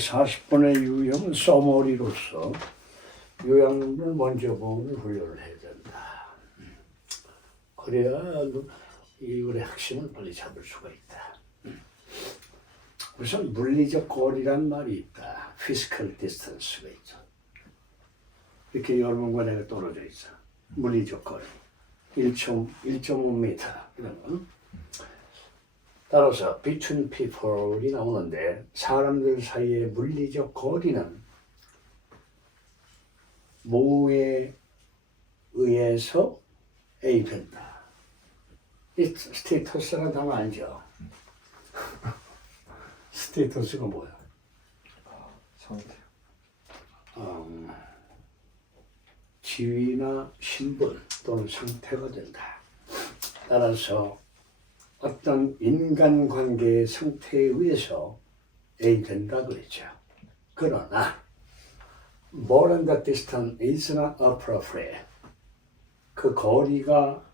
40분의 유형은 써머리로서 요약문을 먼저 보는 훈련을 해야 된다. 그래야 이 우리 핵심을 빨리 잡을 수가 있다. 우선 물리적 거리란 말이 있다. physical distance가 있죠. 이렇게 여러분과 내가 떨어져 있어. 물리적 거리 1.5m 이런 건. 따라서 between people이 나오는데 사람들 사이의 물리적 거리는 뭐에 의해서 A 된다. 이 스테이터스가 다 알죠? 스테이터스가 뭐야? 상태. 지위나 신분 또는 상태가 된다. 따라서 어떤 인간관계의 상태에 의해서 A 된다 그랬죠. 그러나 more than that distance is not appropriate. 그 거리가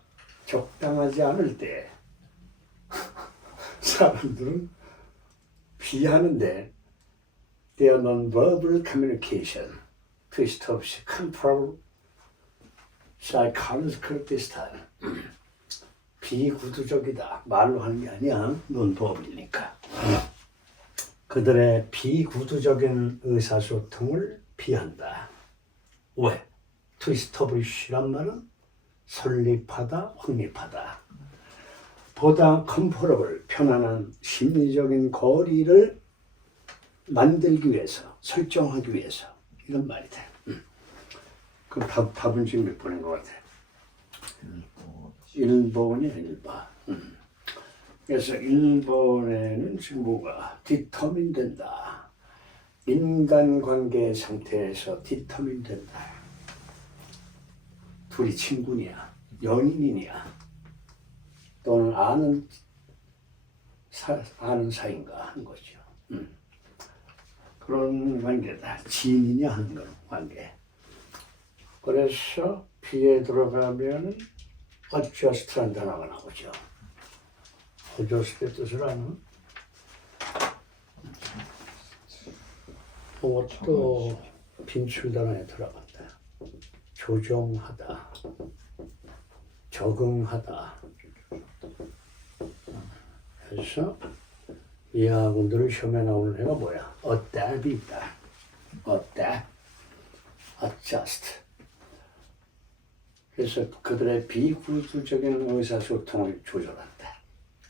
적당하지 않을 때 사람들은 비하는데 their non-verbal communication to establish control psychological distance 비구두적이다. 말로 하는 게 아니야. 논법이니까. 그들의 비구두적인 의사소통을 피한다. 왜? To establish란 말은 설립하다, 확립하다. 보다 comfortable, 편안한 심리적인 거리를 만들기 위해서, 설정하기 위해서 이런 말이 돼. 그럼 답은 지금 몇 번인 것 같아? 1번이야, 1번. 그래서 1번에는 지금 뭐가? 디터민 된다. 인간관계 상태에서 디터민 된다. 둘이 친구냐, 연인이냐, 또는 아는 사이인가 하는 거죠. 그런 관계다. 지인이냐 하는 건 관계. 그래서 B에 들어가면은 adjust란 단어가 나오죠. adjust의 뜻을 아는? 또 빈출 단어에 들어간다. 조정하다, 적응하다. 그래서 이 학원들 시험에 나오는 애가 뭐야? adapt이 있다. adapt, adjust. 그래서 그들의 비구두적인 의사소통을 조절한다.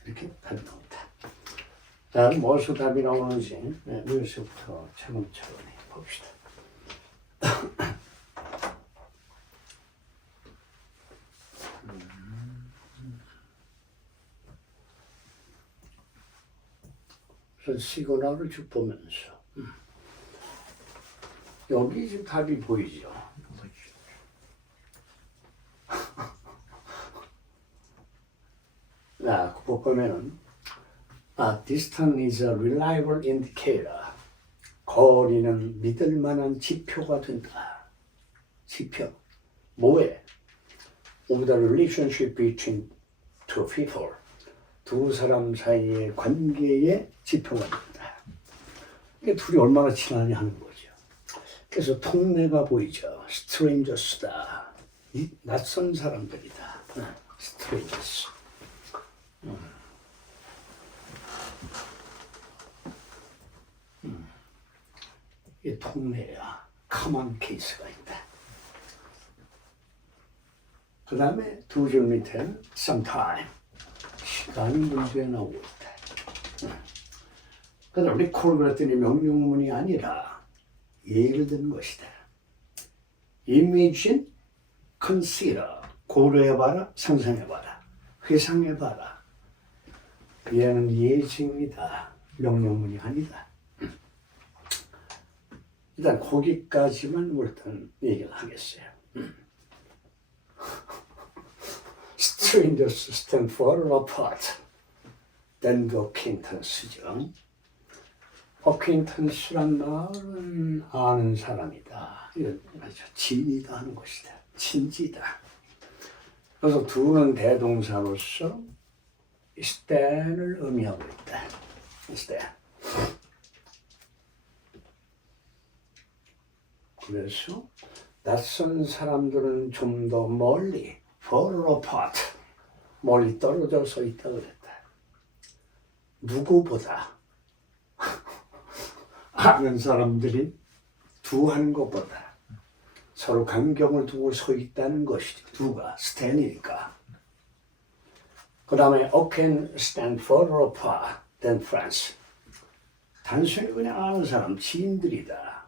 이렇게 답이 나온다. 자, 무엇으로 답이 나오는지 여기서부터 차근차근히 봅시다. 시그널을 쭉 보면서 여기 지금 답이 보이죠? 그거 보면은 distance is a reliable indicator. 거리는 믿을 만한 지표가 된다. 지표. 뭐에? Of the relationship between two people. 두 사람 사이의 관계의 지표가 된다. 이게 둘이 얼마나 친하냐 하는 거죠. 그래서 통례가 보이죠. strangers다. 낯선 사람들이다. strangers. 이게 통례야. common case가 있다. 그 다음에 두 줄 밑에는 sometime. 시간이 문제에 나오고 있다. 그다음 recall 그랬더니 명령문이 아니라 예를 든 것이다. imagine, consider. 고려해봐라, 상상해봐라, 회상해봐라. 얘는 예증이다. 명령문이 아니다. 일단 거기까지만 일단 얘기를 하겠어요. Strangers stand far apart than the acquaintance죠. acquaintance란 말은 아는 사람이다. 이건 지인이다 하는 것이다. 친지다. 그래서 두는 대동사로서 stand을 의미하고 있다. stand. 그래서 낯선 사람들은 좀 더 멀리 further apart 멀리 떨어져 서 있다 그랬다. 누구보다 아는 사람들이 두한 것보다 서로 간격을 두고 서 있다는 것이지. 누가? 스탠이니까. 그 다음에 I can stand further apart than friends. 단순히 그냥 아는 사람, 지인들이다.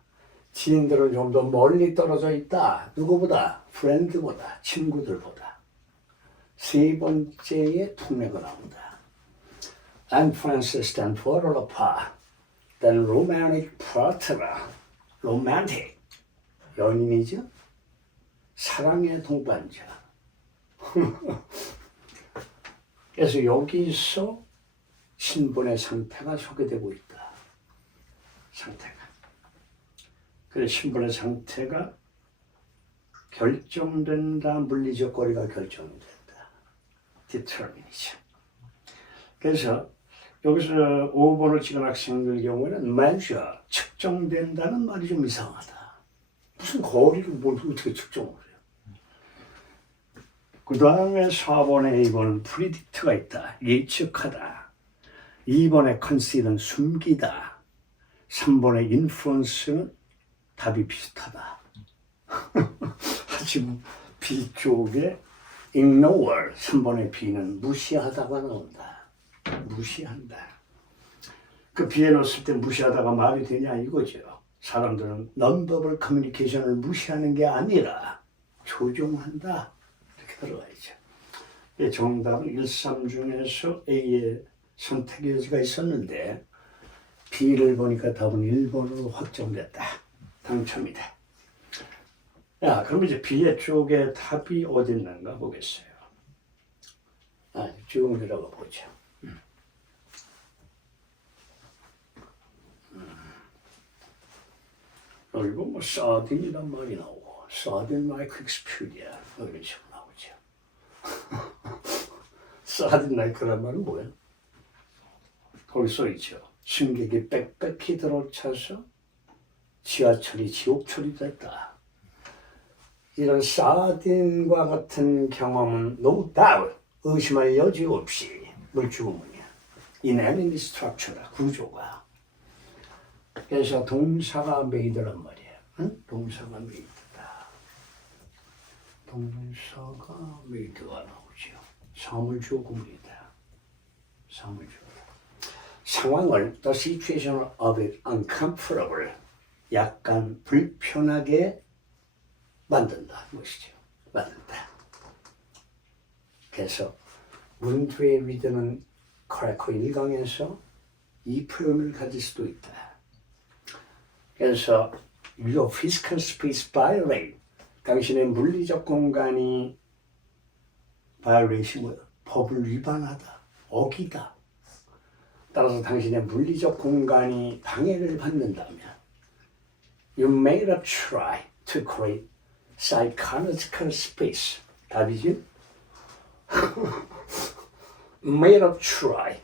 지인들은 좀 더 멀리 떨어져 있다. 누구보다? 프렌드보다, 친구들보다. 세 번째의 통례가 나온다. And friends stand further apart than romantic partner. romantic. 연인이죠? 사랑의 동반자. 그래서 여기서 신분의 상태가 소개되고 있다. 상태가. 그래서 신분의 상태가 결정된다. 물리적 거리가 결정된다. determination. 그래서 여기서 5번을 찍은 학생들 경우에는 measure, 측정된다는 말이 좀 이상하다. 무슨 거리를 뭘 어떻게 측정을 해요? 그 다음에 4번에 2번은 predict가 있다. 예측하다. 2번에 conceal은 숨기다. 3번에 influence는 답이 비슷하다. 하지만 B 쪽에 ignore, 3번의 B는 무시하다가 나온다. 무시한다. 그 B에 넣었을 때 무시하다가 말이 되냐 이거죠. 사람들은 non-verbal communication을 무시하는 게 아니라 조종한다. 이렇게 들어가야죠. 정답은 1, 3 중에서 A의 선택 여지가 있었는데 B를 보니까 답은 1번으로 확정됐다. 당첨이다. 야, 그럼 이제 B의 쪽에 답이 어디 있는가 보겠어요. 쭉 내려가 보죠. 그리고 뭐 사딘이란 말이 나오고 사딘 like Expedia 이런 식으로 나오죠. 사딘 like란 말은 뭐야? 거기 써있죠. 승객이 빽빽히 들어차서 지하철이 지옥철이 됐다. 이런 사딘과 같은 경험은 no doubt, 의심할 여지 없이 물주구문이야. inanimate structure다, 구조가. 그래서 동사가 made란 말이야. 응? 동사가 made다. 동사가 made가 나오죠. 사물주어 구문이다. 사물주어. 상황을 the situation of it uncomfortable, 약간 불편하게 만든다 것이죠. 만든다. 그래서 문두의 위드는 크래커 1강에서 이 표현을 가질 수도 있다. 그래서 your physical space violate, 당신의 물리적 공간이 violate이 뭐야? 법을 위반하다, 어기다. 따라서 당신의 물리적 공간이 방해를 받는다면 you made a try to create psychological space. 답이지? made a try.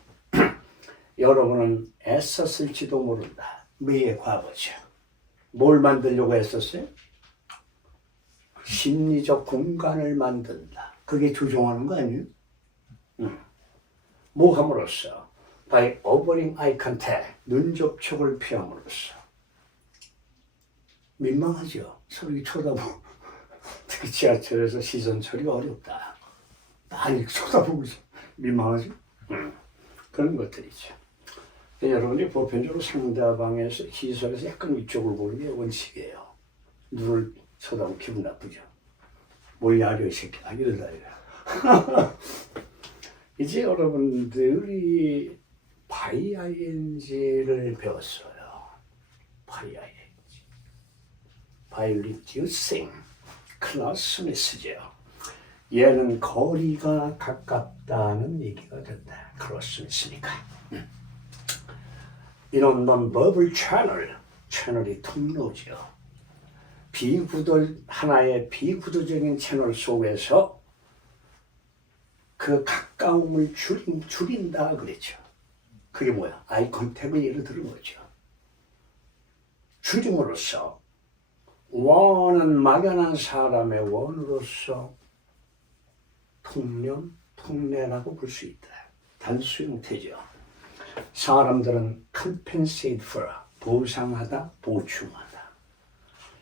여러분은 애썼을지도 모른다. 매의 과거죠. 뭘 만들려고 했었어요? 심리적 공간을 만든다. 그게 조종하는 거 아니에요? 뭐 함으로써? by avoiding eye contact, 눈 접촉을 피함으로써. 민망하죠. 서로 쳐다보고. 특히 지하철에서 시선 처리가 어렵다. 다 이렇게 쳐다보고 있어. 민망하죠. 그런 것들이죠. 여러분이 보편적으로 상대방에서 시선에서 약간 위쪽을 보는 게 원칙이에요. 눈을 쳐다보면 기분 나쁘죠. 뭘 야려 이 새끼야 이러다 이래. 이제 여러분들이 바이아이엔지를 배웠어요. 바이아이엔지. by reducing closeness죠. 얘는 거리가 가깝다는 얘기가 된다. closeness니까. 이런 non-verbal 채널이 통로죠. 하나의 비구도적인 채널 속에서 그 가까움을 줄인다 그랬죠. 그게 뭐야? 아이 컨택을 예를 들은 거죠. 줄임으로써 원은 막연한 사람의 원으로서 통념, 통례라고 볼 수 있다. 단수 형태죠. 사람들은 compensate for, 보상하다, 보충하다,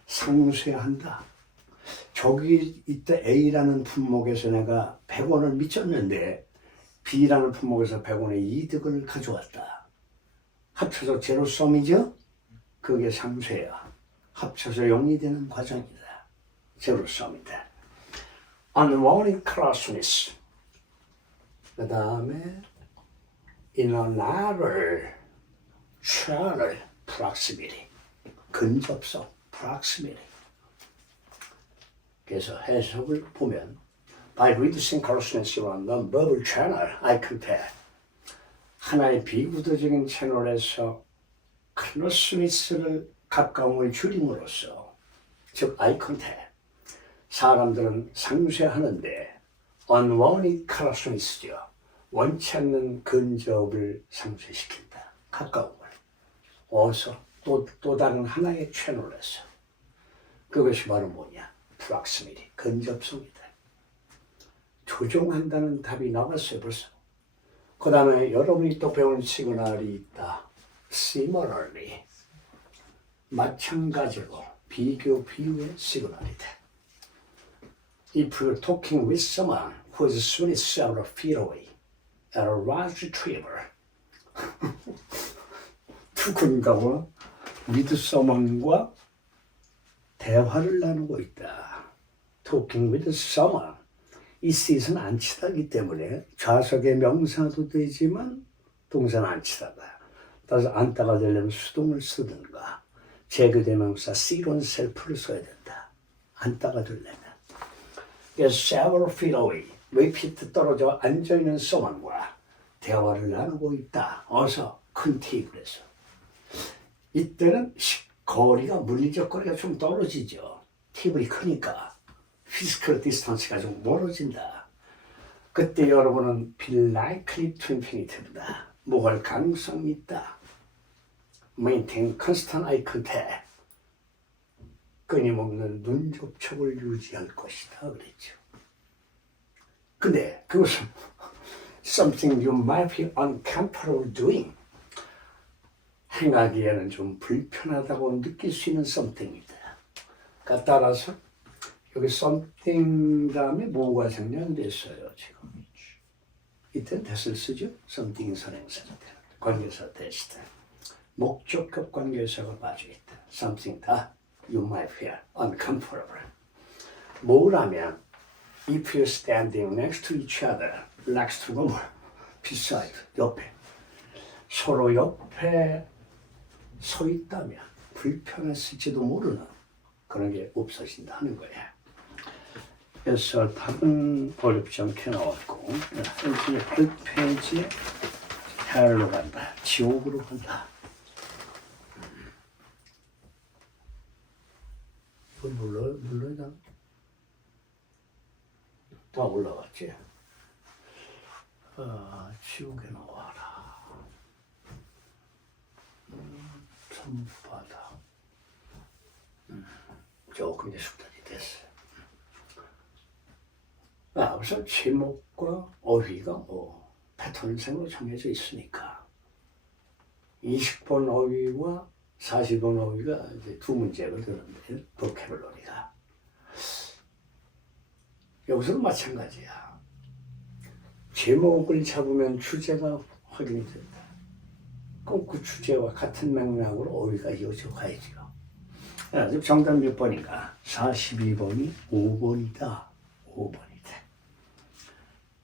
상쇄한다. 저기 이때 A라는 품목에서 내가 100원을 미쳤는데 B라는 품목에서 100원의 이득을 가져왔다. 합쳐서 제로섬이죠? 그게 상쇄야. 합쳐서 0이 되는 과정이다. 제로섬이다. unwanted closeness. 그 다음에 in another channel proximity. 근접성 proximity. 그래서 해석을 보면 by reducing closeness around the bubble channel I compare. 하나의 비구도적인 채널에서 클로스니스를 가까움을 줄임으로써 즉 아이 컨택 사람들은 상쇄하는데 unwanted closeness죠. 원치 않는 근접을 상쇄시킨다. 가까움을. 어디서? 또 다른 하나의 채널에서. 그것이 바로 뭐냐? proximity, 근접성이다. 조종한다는 답이 나왔어요 벌써. 그 다음에 여러분이 또 배운 시그널이 있다. similarly, 마찬가지로 비교 비유의 시그널이다. If you're talking with someone who is soon several feet away at a large retriever 누군가와 with someone과 대화를 나누고 있다. Talking with someone. 이 셋은 안치다기 때문에 좌석의 명사도 되지만 동사는 안치다다. 따라서 안다가 되려면 수동을 쓰든가 제거대명사 see-on self를 써야 된다. 안다가 되려면. 그래서 several feet away, 몇 피트 떨어져 앉아있는 someone과 대화를 나누고 있다. 어서 큰 팁을 해서. 이때는 거리가 물리적 거리가 좀 떨어지죠. 팁이 크니까 피지컬 디스턴스가 좀 멀어진다. 그때 여러분은 be likely to infinitive다. 뭐할 가능성이 있다. maintain constant eye contact. 끊임없는 눈 접촉을 유지할 것이다 그랬죠. 근데 그것은 something you might be uncomfortable doing. 행하기에는 좀 불편하다고 느낄 수 있는 something이다. 그러니까 따라서 여기 something 다음에 뭐가 생략됐어요 지금. 이때는 that을 쓰죠. something 선행사가 되는 관계사 that이다. 목적격 관계사가 빠져있다. something 다 you might feel uncomfortable. 뭐라면 if you're standing next to each other, next to가 뭐야? beside, 옆에. 서로 옆에 서 있다면 불편했을지도 모르는 그런 게 없어진다 하는 거야. 그래서 답은 어렵지 않게 나왔고 현재 8페이지에 헬로 간다. 지옥으로 간다. 이거 눌러야 되나? 다 올라갔지? 지옥에 나와라. 선바다. 조금 이제 숙달이 됐어요. 우선 제목과 어휘가 패턴상으로 정해져 있으니까 20번 어휘와 40번 어휘가 이제 두 문제가 되는데 보캐블러리가 여기서는 마찬가지야. 제목을 잡으면 주제가 확인이 된다. 꼭 그 주제와 같은 맥락으로 어휘가 이어져 가야죠. 지금 정답 몇 번인가? 42번이 5번이다. 5번이다.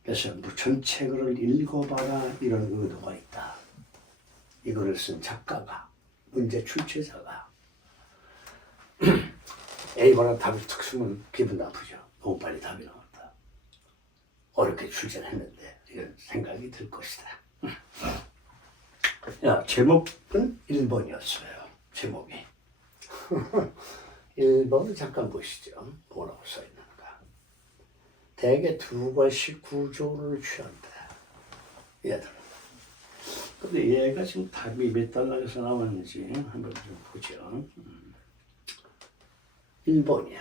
그래서 전체를 읽어봐라 이런 의도가 있다. 이거를 쓴 작가가, 문제 출제자가 A번에 답이 툭 쓰면 기분 나쁘죠. 너무 빨리 답이 나왔다. 어렵게 출제를 했는데 이런 생각이 들 것이다. 제목은 1번이었어요. 제목이. 1번을 잠깐 보시죠. 뭐라고 써있는가. 대개 두 가지 구조를 취한다. 얘들은. 근데 얘가 지금 답이 몇 단락에서 나왔는지 한번 좀 보죠. 1번이야.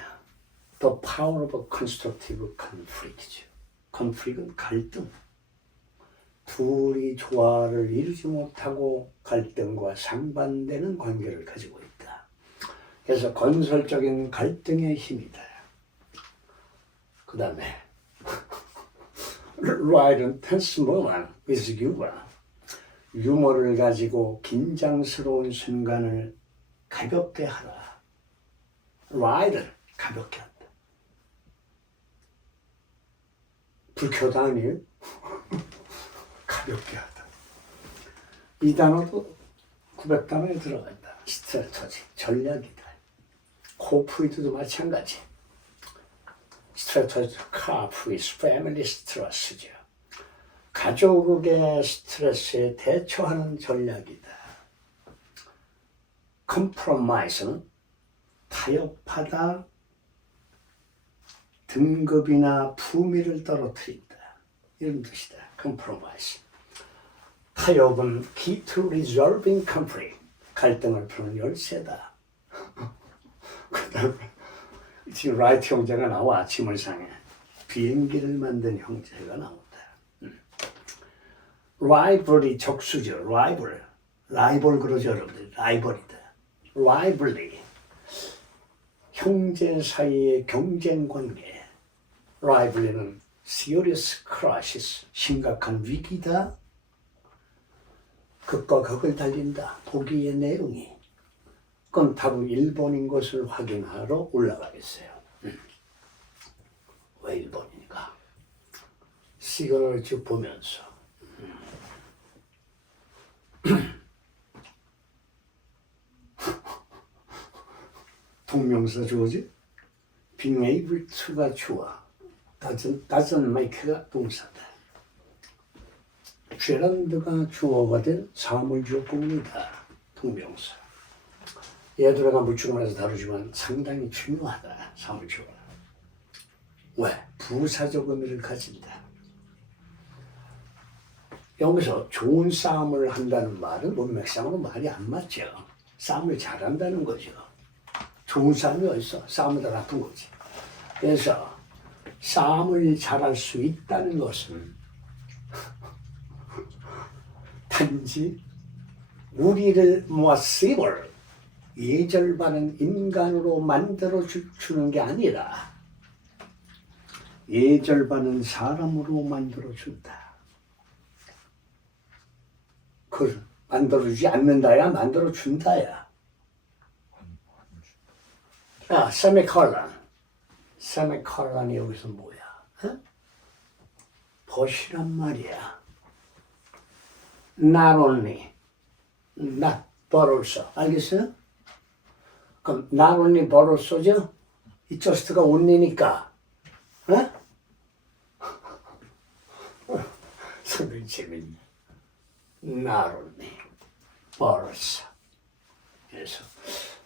The power of constructive conflict죠. conflict은 갈등. 둘이 조화를 이루지 못하고 갈등과 상반되는 관계를 가지고 있다. 그래서 건설적인 갈등의 힘이다. 그 다음에 Write a tense moment with humor. 유머를 가지고 긴장스러운 순간을 가볍게 하라. Write를 가볍게 한다. 불쾌하다 아니에요? 가볍게 하다. 이 단어도 900단어에 들어간다. 스트래터지, 전략이다. 코프리드도 마찬가지. 스트래터지, 카프리스, 패밀리 스트레스죠. 가족의 스트레스에 대처하는 전략이다. 컴프로마이스는 타협하다, 등급이나 품위를 떨어뜨린다. 이런 뜻이다. 컴프로마이스. 타협은 key to resolving conflict. 갈등을 푸는 열쇠다. 그 다음에 지금 라이트 형제가 나와. 지물상에 비행기를 만든 형제가 나온다. 라이벌이 적수죠. 라이벌 그러죠 여러분들. 라이벌이다. 라이벌리. 형제 사이의 경쟁 관계. 라이벌리는 serious crisis. 심각한 위기다. 극과 극을 달린다. 보기의 내용이. 그건 답은 1번인 것을 확인하러 올라가겠어요. 왜 1번이니까? 시그널을 쭉 보면서 동명사 주어지? being able to가 주어. doesn't make가 동사다. 제란드가 주어가 된 사물주어법입니다. 동명사. 얘들아가 물주문에서 다루지만 상당히 중요하다. 사물주어가. 왜? 부사적 의미를 가진다. 여기서 좋은 싸움을 한다는 말은 문맥상으로 말이 안 맞죠. 싸움을 잘한다는 거죠. 좋은 싸움이 어딨어? 싸움은 더 나쁜 거지. 그래서 싸움을 잘할 수 있다는 것은 단지 우리를 모아쓰이벌 예절바른 인간으로 만들어 주는 게 아니라 예절바른 사람으로 만들어 준다. 그걸 만들어주지 않는다야 만들어 준다야. 아, 세미콜란이 여기서 뭐야? 어? 벗이란 말이야. Not only, not but also. 알겠어요? 그럼 not only but also죠? 이 just가 only니까. 어? 상당히 재밌네. Not only but also. 그래서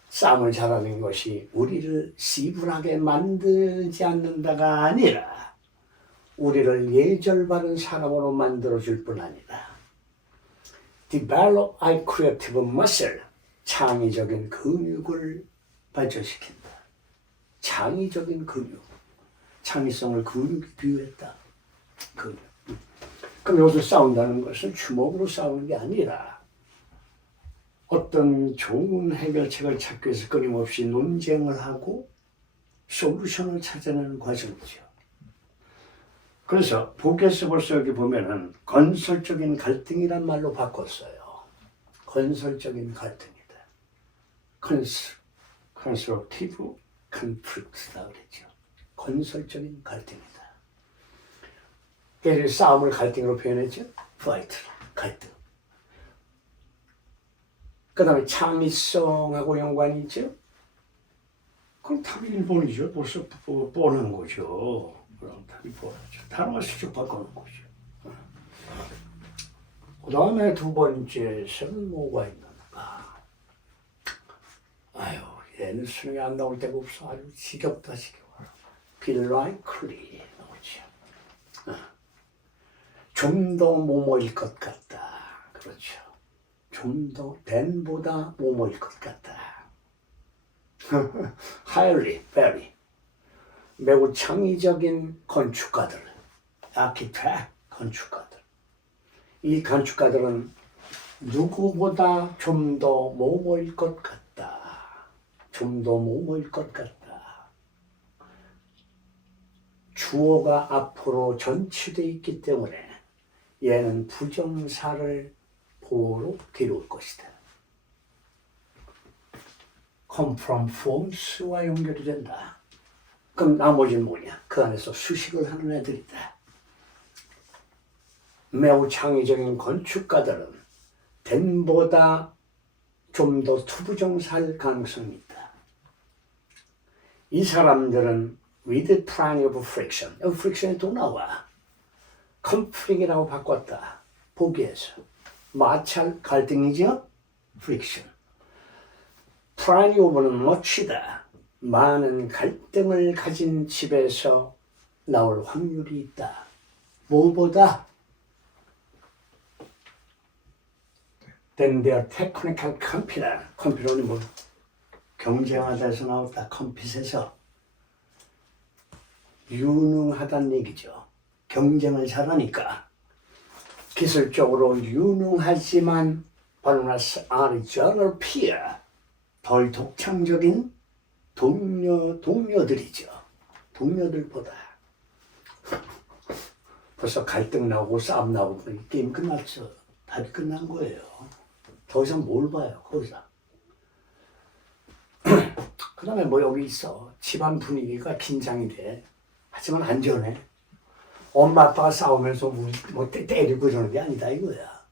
싸움을 잘하는 것이 우리를 씨불하게 만들지 않는다가 아니라 우리를 예절바른 사람으로 만들어줄 뿐 아니라 develop a creative muscle, 창의적인 근육을 발전시킨다. 창의적인 근육. 창의성을 근육이 비유했다. 근육. 그럼 여기서 싸운다는 것은 주먹으로 싸우는 게 아니라 어떤 좋은 해결책을 찾기 위해서 끊임없이 논쟁을 하고 솔루션을 찾아내는 과정이죠. 그래서 보기에서 벌써 여기 보면은 건설적인 갈등이란 말로 바꿨어요. 건설적인 갈등이다. constructive conflict다 그랬죠. 건설적인 갈등이다. 그래서 싸움을 갈등으로 표현했죠. fight, 갈등. 그 다음에 창의성하고 연관이 있죠. 그럼 답이 1번이죠. 벌써 뻔한 거죠. 그럼 답이 뻔하죠. 단어가 수직 바꿔놓은 거죠. 그 다음에 두 번째는 뭐가 있는가? 아유, 얘는 수능에 안 나올 데가 없어. 아주 지겹다, 지겨워. Feel likely 나오죠. 좀 더 뭐뭐일 것 같다. 그렇죠. 좀 더 than보다 뭐뭐일 것 같다. highly, very 매우 창의적인 건축가들, 아키텍트 건축가들. 이 건축가들은 누구보다 좀 더 모모일 것 같다. 좀 더 모모일 것 같다. 주어가 앞으로 전치되어 있기 때문에 얘는 부정사를 보호로 뒤로 올 것이다. come from forms와 연결이 된다. 그럼 나머지는 뭐냐? 그 안에서 수식을 하는 애들이다. 매우 창의적인 건축가들은 then보다 좀 더 투부정사일 가능성이 있다. 이 사람들은 with plenty of friction. 여기 friction이 또 나와. conflict이라고 바꿨다. 보기에서. 마찰, 갈등이죠? friction. plenty of는 much이다. 많은 갈등을 가진 집에서 나올 확률이 있다. 뭐보다? Then their technical competence. 컴퓨터는 뭐 경쟁하다에서 나왔다. 컴핏에서 유능하다는 얘기죠. 경쟁을 잘하니까 기술적으로 유능하지만 bonus original peer. 덜 독창적인 동료들이죠. 동료들보다. 벌써 갈등 나고 싸움 나고 게임 끝났죠. 답이 끝난 거예요. 더 이상 뭘 봐요, 거기서. 그 다음에 뭐 여기 있어. 집안 분위기가 긴장이 돼. 하지만 안전해. 엄마 아빠가 싸우면서 뭐 때리고 이러는 게 아니다 이거야.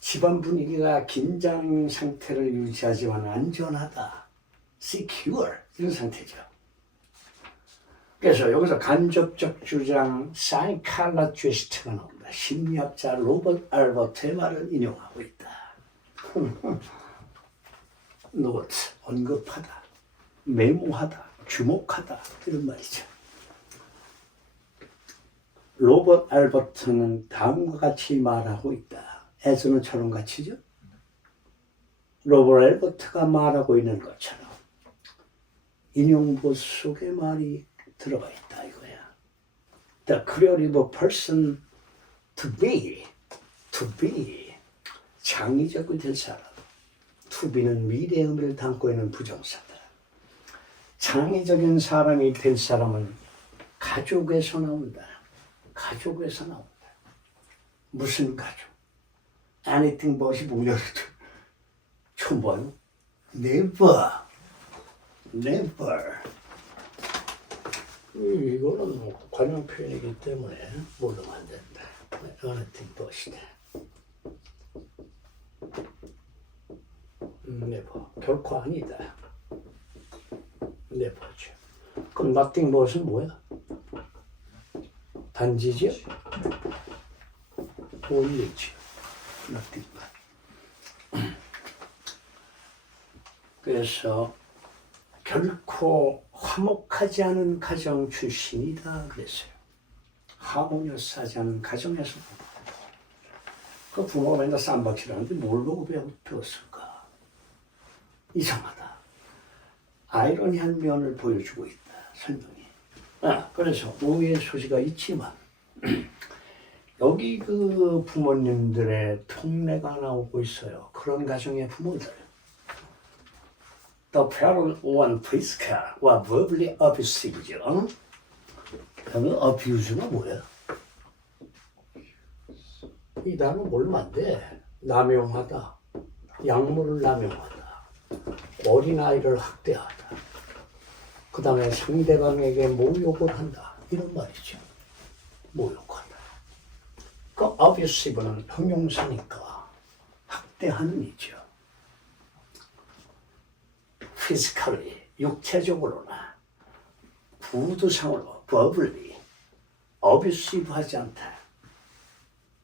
집안 분위기가 긴장 상태를 유지하지만 안전하다. secure 이런 상태죠. 그래서 여기서 간접적 주장 사이칼라지스트가 나옵니다. 심리학자 로버트 알버트의 말을 인용하고 있다. 노트, 언급하다, 메모하다, 주목하다 이런 말이죠. 로버트 알버트는 다음과 같이 말하고 있다. 에서는 저런 같이죠. 로버트 알버트가 말하고 있는 것처럼 인용부 속에 말이 들어가 있다 이거야. The creative person to be 창의적이 될 사람. to be는 미래의 의미를 담고 있는 부정사다. 창의적인 사람이 될 사람은 가족에서 나온다. 가족에서 나온다. 무슨 가족? anything but이 뭐냐? 처음 봐요. never. 이거는 뭐 관용 표현이기 때문에 모르면 안 된다. anything but이다. never. 결코 아니다. never죠. 그럼 nothing but은 뭐야? 단지죠? only죠. nothing but. 그래서 결코 화목하지 않은 가정 출신이다 그랬어요. 하모니어스하지 않은 가정에서 그 부모가 맨날 쌈박질하는데 뭘 보고 배웠을까? 이상하다. 아이러니한 면을 보여주고 있다. 설명이. 그래서 오해의 소지가 있지만 여기 그 부모님들의 통례가 나오고 있어요. 그런 가정의 부모들. The parent one physical verbally abusive죠. 그러면 abuse가 뭐야? 이 단어 모르면 안 돼. 남용하다, 약물을 남용하다, 어린아이를 학대하다, 그 다음에 상대방에게 모욕을 한다. 이런 말이죠. 모욕하다. 그 abusive는 형용사니까 학대하는 이죠. physically, 육체적으로나 구두상으로 verbally abusive 하지 않다.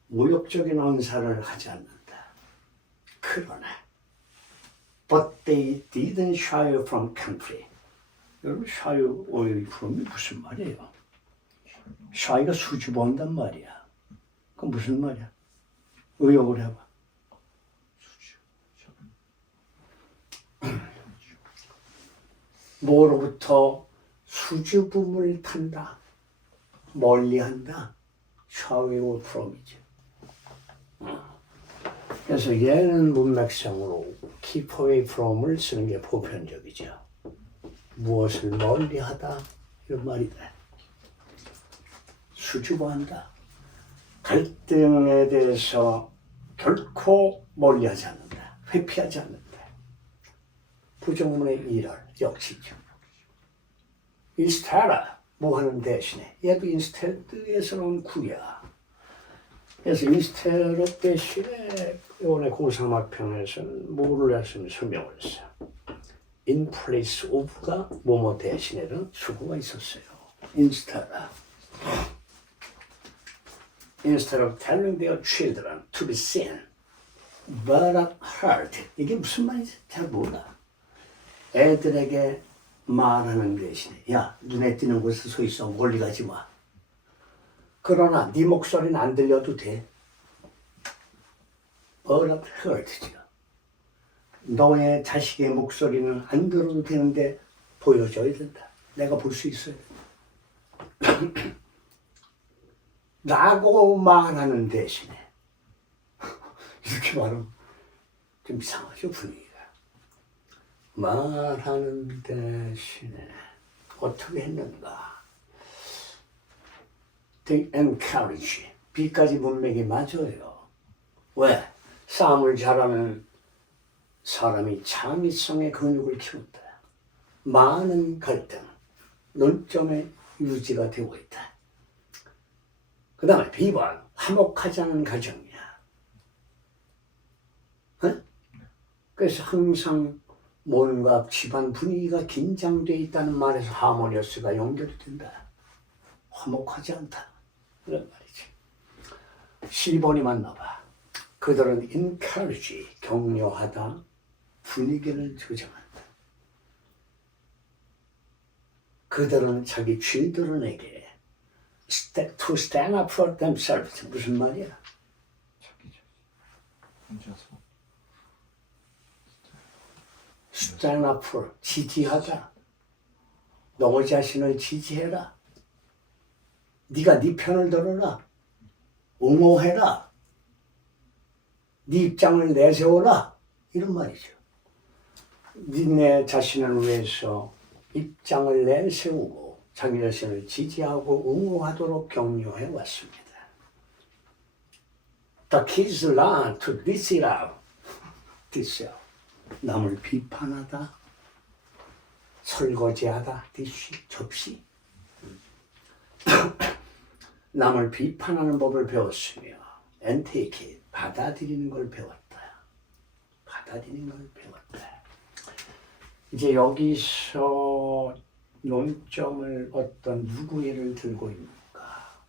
모욕적인 언사를 하지 않는다. 그러나 but they didn't shy from conflict. 여러분 shy from이 무슨 말이에요? shy가 수줍어한단 말이야. 그 무슨 말이야? 의역을 해봐. 뭐로부터 수줍음을 탄다, 멀리한다, shy away from이죠. 그래서 얘는 문맥상으로 keep away from을 쓰는 게 보편적이죠. 무엇을 멀리하다 이런 말이다. 수줍어한다. 갈등에 대해서 결코 멀리하지 않는다. 회피하지 않는다. 부정문의 일할 역시죠. instead 뭐하는 대신에 얘도 instead에서 나온 구야. 그래서 instead 대신에 이번에 고상막편에서는 뭐를 했으면 설명을 했어요. in place of가 뭐뭐 대신에는 수고가 있었어요. Instead of telling their children to be seen but heard. 이게 무슨 말인지 잘 몰라. 애들에게 말하는 대신에 야, 눈에 띄는 곳에 서 있어. 멀리 가지 마. 그러나 네 목소리는 안 들려도 돼. but heard죠. 너의 자식의 목소리는 안 들어도 되는데 보여줘야 된다. 내가 볼 수 있어야 된다. 라고 말하는 대신에 이렇게 말하면 좀 이상하죠, 분위기가. 말하는 대신에 어떻게 했는가? They encourage. B까지 문맥이 맞아요. 왜? 싸움을 잘하는 사람이 창의성의 근육을 키운다. 많은 갈등, 논점의 유지가 되고 있다. 그 다음에 B번, 화목하지 않은 가정이야. 어? 그래서 항상 뭔가 집안 분위기가 긴장되어 있다는 말에서 하모니어스가 연결이 된다. 화목하지 않다. 그런 말이지. C번이 맞나봐. 그들은 encourage, 격려하다, 분위기를 조정한다. 그들은 자기 children에게 to stand up for themselves. 무슨 말이야? 자기죠. 혼자서. stand up for, 지지하다. 너 자신을 지지해라. 네가 네 편을 들어라. 옹호해라. 네 입장을 내세워라. 이런 말이죠. 네 자신을 위해서 입장을 내세우고 자기 자신을 지지하고 옹호하도록 격려해 왔습니다. The kids learn to diss out. diss out. 남을 비판하다, 설거지하다, 디쉬, 접시. 남을 비판하는 법을 배웠으며 and take it, 받아들이는 걸 배웠다. 받아들이는 걸 배웠다. 이제 여기서 논점을 어떤 누구를 들고 있는가?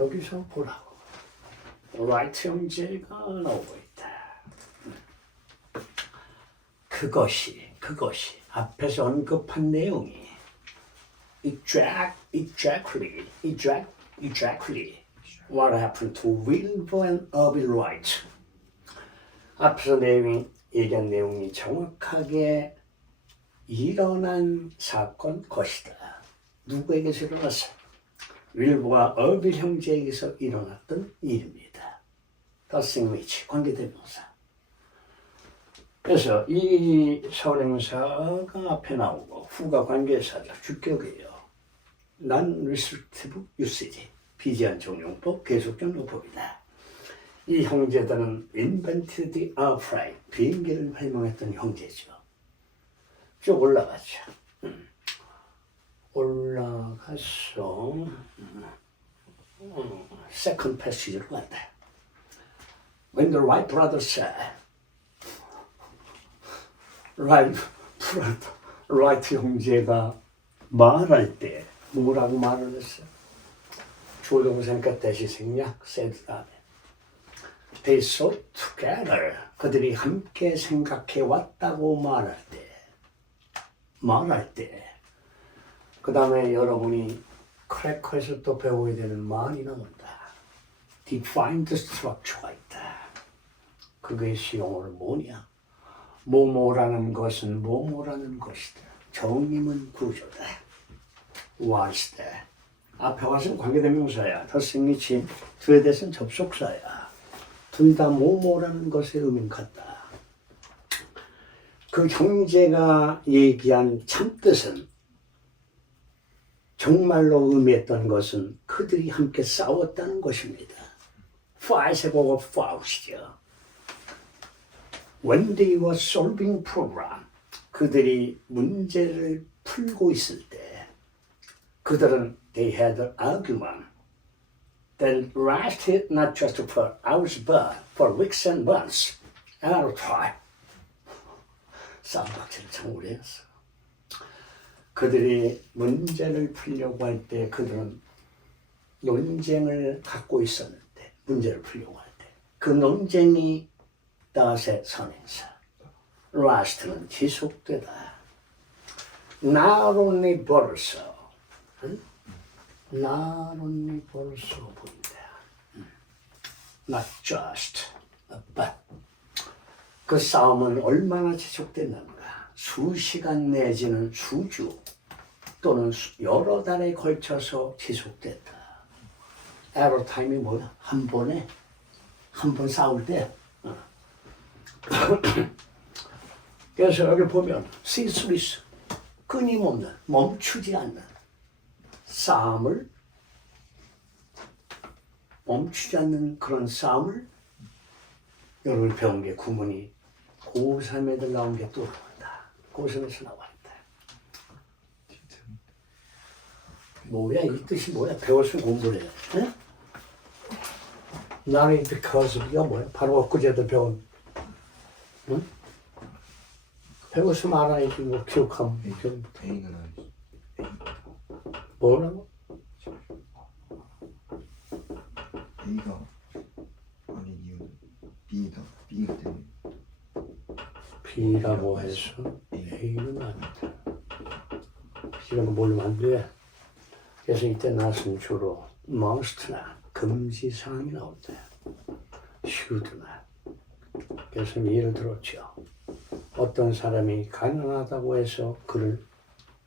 여기서 보라고. 라이트 형제가 나오고 있다. 그것이 앞에서 언급한 내용이 exactly what happened to Wilbur and Irving Wright. 앞에서 얘기한 내용이 정확하게 일어난 사건 것이다. 누구에게서 일어났어? 윌버와 어빌 형제에게서 일어났던 일입니다. 더싱위치 관계대명사. 그래서 이 서명사가 앞에 나오고 후가 관계사죠. 주격이에요. Non-restrictive usage, 비제한 종용법, 계속적 요법이다. 이 형제들은 invented the airplane, 비행기를 발명했던 형제죠. 쭉 올라가죠. 올라가서 second passage로 간다. When the Wright brothers said, Wright 형제가 말할 때 뭐라고 말을 했어? 조동생 끝대시 생략 said 다음에 They thought together. 그들이 함께 생각해 왔다고 말할 때 그 다음에 여러분이 크래커에서 또 배워야 되는 말이 나온다. Defined structure가 있다. 그것이 영어로 뭐냐? 뭐뭐라는 것은 뭐뭐라는 것이다. 정의문 구조다. was there. 앞에 와서는 관계대명사야. 더생리치 뒤에 대해서는 접속사야. 둘 다 뭐뭐라는 것의 의미는 같다. 그 형제가 얘기한 참뜻은 정말로 의미했던 것은 그들이 함께 싸웠다는 것입니다. fight하고 fight이죠. When they were solving program, 그들이 문제를 풀고 있을 때 그들은 they had an argument that lasted not just for hours but for weeks and months at a time. 싸움박질을 참 오래 했어. 그들이 문제를 풀려고 할 때 그들은 논쟁을 갖고 있었는데 문제를 풀려고 할 때 그 논쟁이 닷의 선행사 last는 지속되다. not only 벌써 not only 벌써 보인다. not just but 그 싸움은 얼마나 지속됐는가? 수시간 내지는 수주 또는 여러 달에 걸쳐서 지속됐다. 에러타임이 뭐야? 한 번에 한 번 싸울 때. 그래서 여기 보면 시스리스 끊임없는 멈추지 않는 싸움을 멈추지 않는 그런 싸움을 여러분 배운 게 구문이 고3 애들 나온 게 또 나온다. 고3에서 나왔다. 뭐야 이 뜻이 뭐야? 배웠으면 공부를 해. 응? 나는 because of가 뭐야? 바로 엊그제도 배운. 응? 배웠으면 알아야지 뭐 기억하면. A는 아니지. 뭐라고? A가 아닌 이유는 B가 때문에. B라고 해서 A는 아니다. B라고 모르면 안 돼. 그래서 이때 나왔으면 주로 must나 금지사항이 나올 때 should나. 그래서 예를 들었죠. 어떤 사람이 가난하다고 해서 그를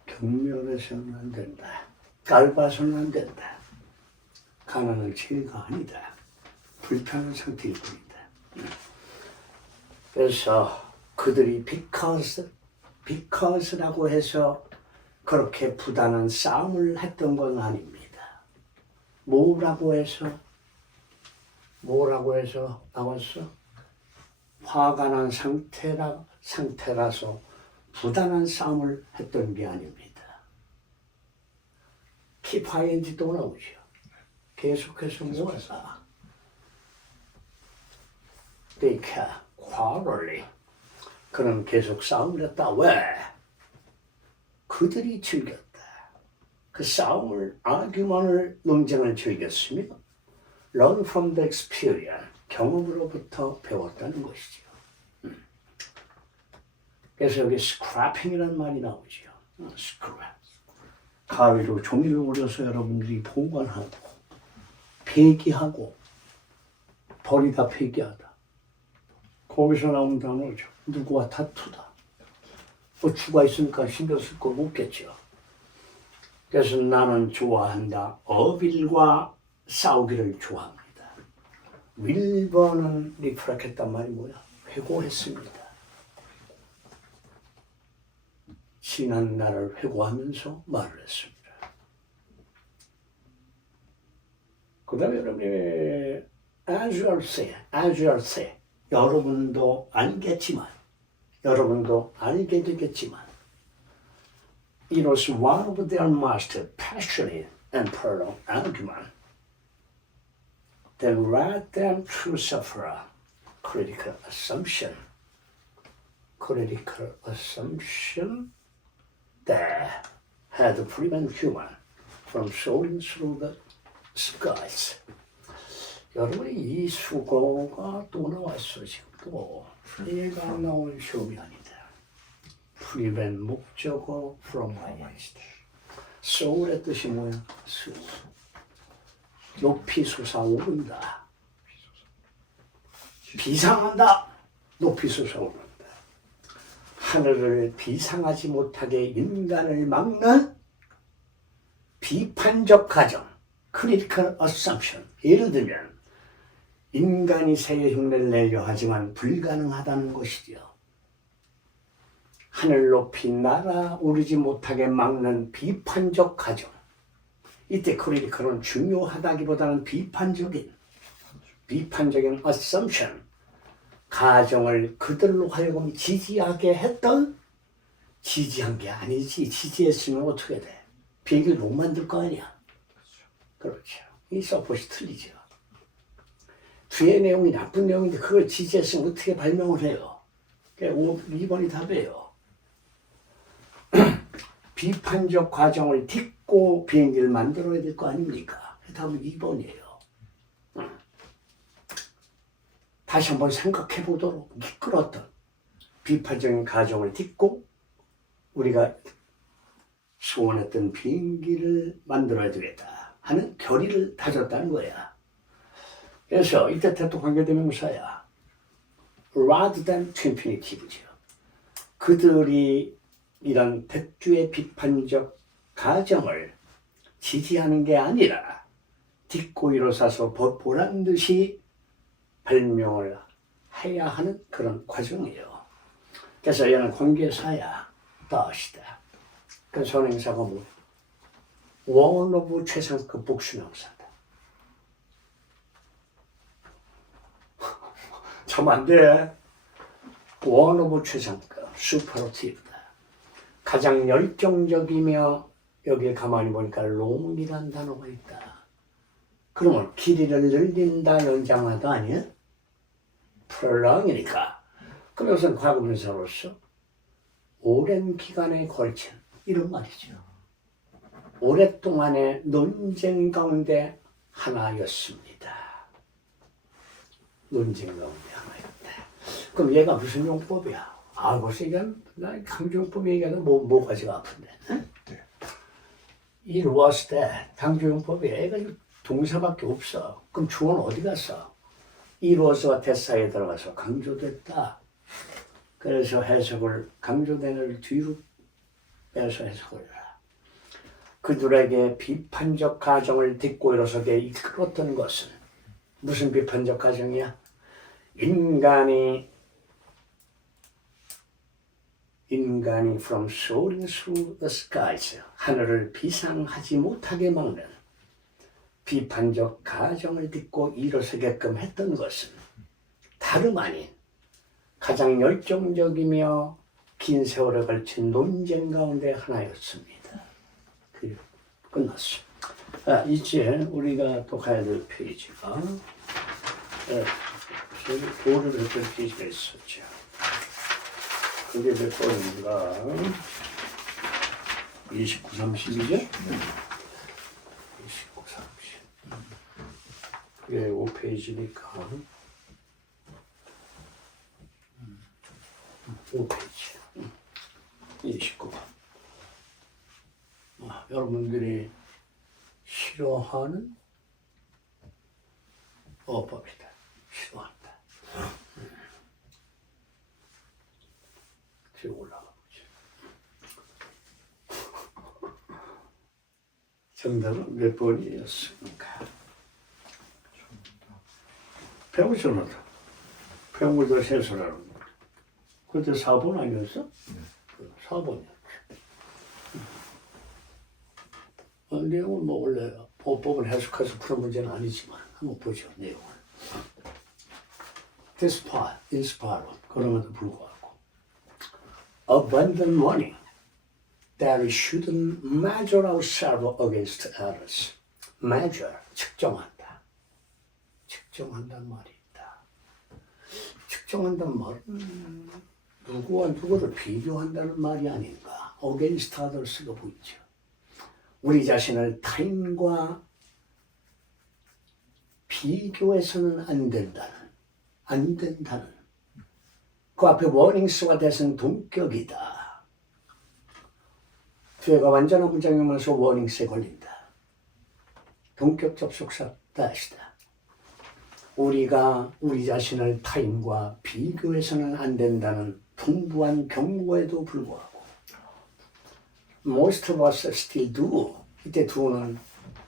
경멸해서는 안 된다. 깔봐서는 안 된다. 가난은 죄가 아니다. 불편한 상태일 뿐이다. 그래서 그들이 because라고 해서 그렇게 부단한 싸움을 했던 건 아닙니다. 뭐라고 해서 나왔어? 화가 난 상태라서 부단한 싸움을 했던 게 아닙니다. keep 또 나오죠. 계속해서 모아서 they quarrelly. 그는 계속 싸움을 했다. 왜? 그들이 즐겼다. 그 싸움을, argument을, 논쟁을 즐겼으며 learn from the experience. 경험으로부터 배웠다는 것이죠. 그래서 여기 scrapping이라는 말이 나오죠. scrap. 가위로 종이를 오려서 여러분들이 보관하고 폐기하고 버리다 폐기하다. 거기서 나온 단어죠. 누구와 다투다. 뭐 주가 있으니까 신경 쓸 거 없겠죠. 그래서 나는 좋아한다. 어빌과 싸우기를 좋아합니다. 윌버는 리프락했단 말이 뭐야? 회고했습니다. 지난 날을 회고하면서 말을 했습니다. 그 다음에 여러분이 as you say 여러분도 알게 되겠지만 it was one of their most passionate and prolonged argument that led them to suffer a critical assumption that had prevented human from soaring through the skies. 여러분이 이 수고가 또 나왔어. 지금 또 얘가 나온 시험이 아니다. prevent 목적어 from against. soar의 뜻이 뭐야? 높이 솟아오른다. 비상한다. 높이 솟아오른다. 하늘을 비상하지 못하게 인간을 막는 비판적 가정, critical assumption. 예를 들면 인간이 새의 흉내를 내려 하지만 불가능하다는 것이죠. 하늘 높이 날아오르지 못하게 막는 비판적 가정. 이때 크리티컬은 중요하다기보다는 비판적인 assumption, 가정을 그들로 하여금 지지하게 했던, 지지한 게 아니지. 지지했으면 어떻게 돼? 비행기를 못 만들 거 아니야. 그렇죠. 이 서폿이 틀리죠. 뒤에 내용이 나쁜 내용인데 그걸 지지했으면 어떻게 발명을 해요? 2번이 답이에요. 비판적 과정을 딛고 비행기를 만들어야 될 거 아닙니까? 답은 2번이에요. 다시 한번 생각해 보도록 이끌었던 비판적인 과정을 딛고 우리가 소원했던 비행기를 만들어야 되겠다 하는 결의를 다졌다는 거야. 그래서 이때 태도 관계대명사야. rather than to infinitive죠. 그들이 이런 백주의 비판적 가정을 지지하는 게 아니라 딛고 일어서서 보란 듯이 발명을 해야 하는 그런 과정이에요. 그래서 얘는 관계사야. 다시다. 그 선행사가 뭐 원어브 최상급 복수명사다. 참 안 돼. 원어브 최상급 슈퍼러티브다. 가장 열정적이며 여기에 가만히 보니까 long이라는 단어가 있다. 그러면 길이를 늘린다, 연장하다 아니야? prolong이니까. 그럼 여기서는 과거분사로서 오랜 기간에 걸친 이런 말이죠. 오랫동안의 논쟁 가운데 하나였습니다. 논쟁 가운데 하나였다. 그럼 얘가 무슨 용법이야? 벌써 얘기하면 나 강조용법 얘기하면 뭐가지가 아픈데. 응? 네. 이루었을 때 강조용법이 애가 동사밖에 없어. 그럼 주어는 어디 갔어? 이루어서가 대사에 들어가서 강조됐다. 그래서 해석을 강조된을 뒤로 빼서 해석을 해라. 그들에게 비판적 가정을 딛고 일어서게 이끌었던 것은 무슨 비판적 가정이야? 인간이 from soaring through the skies, 하늘을 비상하지 못하게 막는 비판적 가정을 딛고 일어서게끔 했던 것은 다름 아닌 가장 열정적이며 긴 세월에 걸친 논쟁 가운데 하나였습니다. 끝났어. 이제 우리가 또 가야 될 페이지가 도를 했던 페이지가 있었죠. 그게 몇 번인가? 29, 30이죠? 29, 30. 그게 5페이지니까 5페이지 29번. 여러분들이 싫어하는 어법이다. 싫어한다. 뒤에 올라가 보죠. 정답은 몇 번이었습니까? 배우셔놓다. 배운 걸더 세수라는 거. 그때 4번 아니었어? 네. 4번이었지. 내용은 뭐 원래 법을 해석해서 푸는 문제는 아니지만 한번 보죠. 내용을. Despite, in spite of, 그럼에도 불구하고 abundant warning that we shouldn't measure ourselves against others. measure, 측정한다. 측정한다는 말이 있다. 측정한다는 말은 누구와 누구를 비교한다는 말이 아닌가. against others가 보이죠. 우리 자신을 타인과 비교해서는 안 된다는 그 앞에 워닝스가 대신 동격이다. 뒤에가 완전한 문장이면서 워닝스에 걸린다. 동격 접속사 다시다. 우리가 우리 자신을 타인과 비교해서는 안 된다는 풍부한 경고에도 불구하고 most of us still do. 이때 do는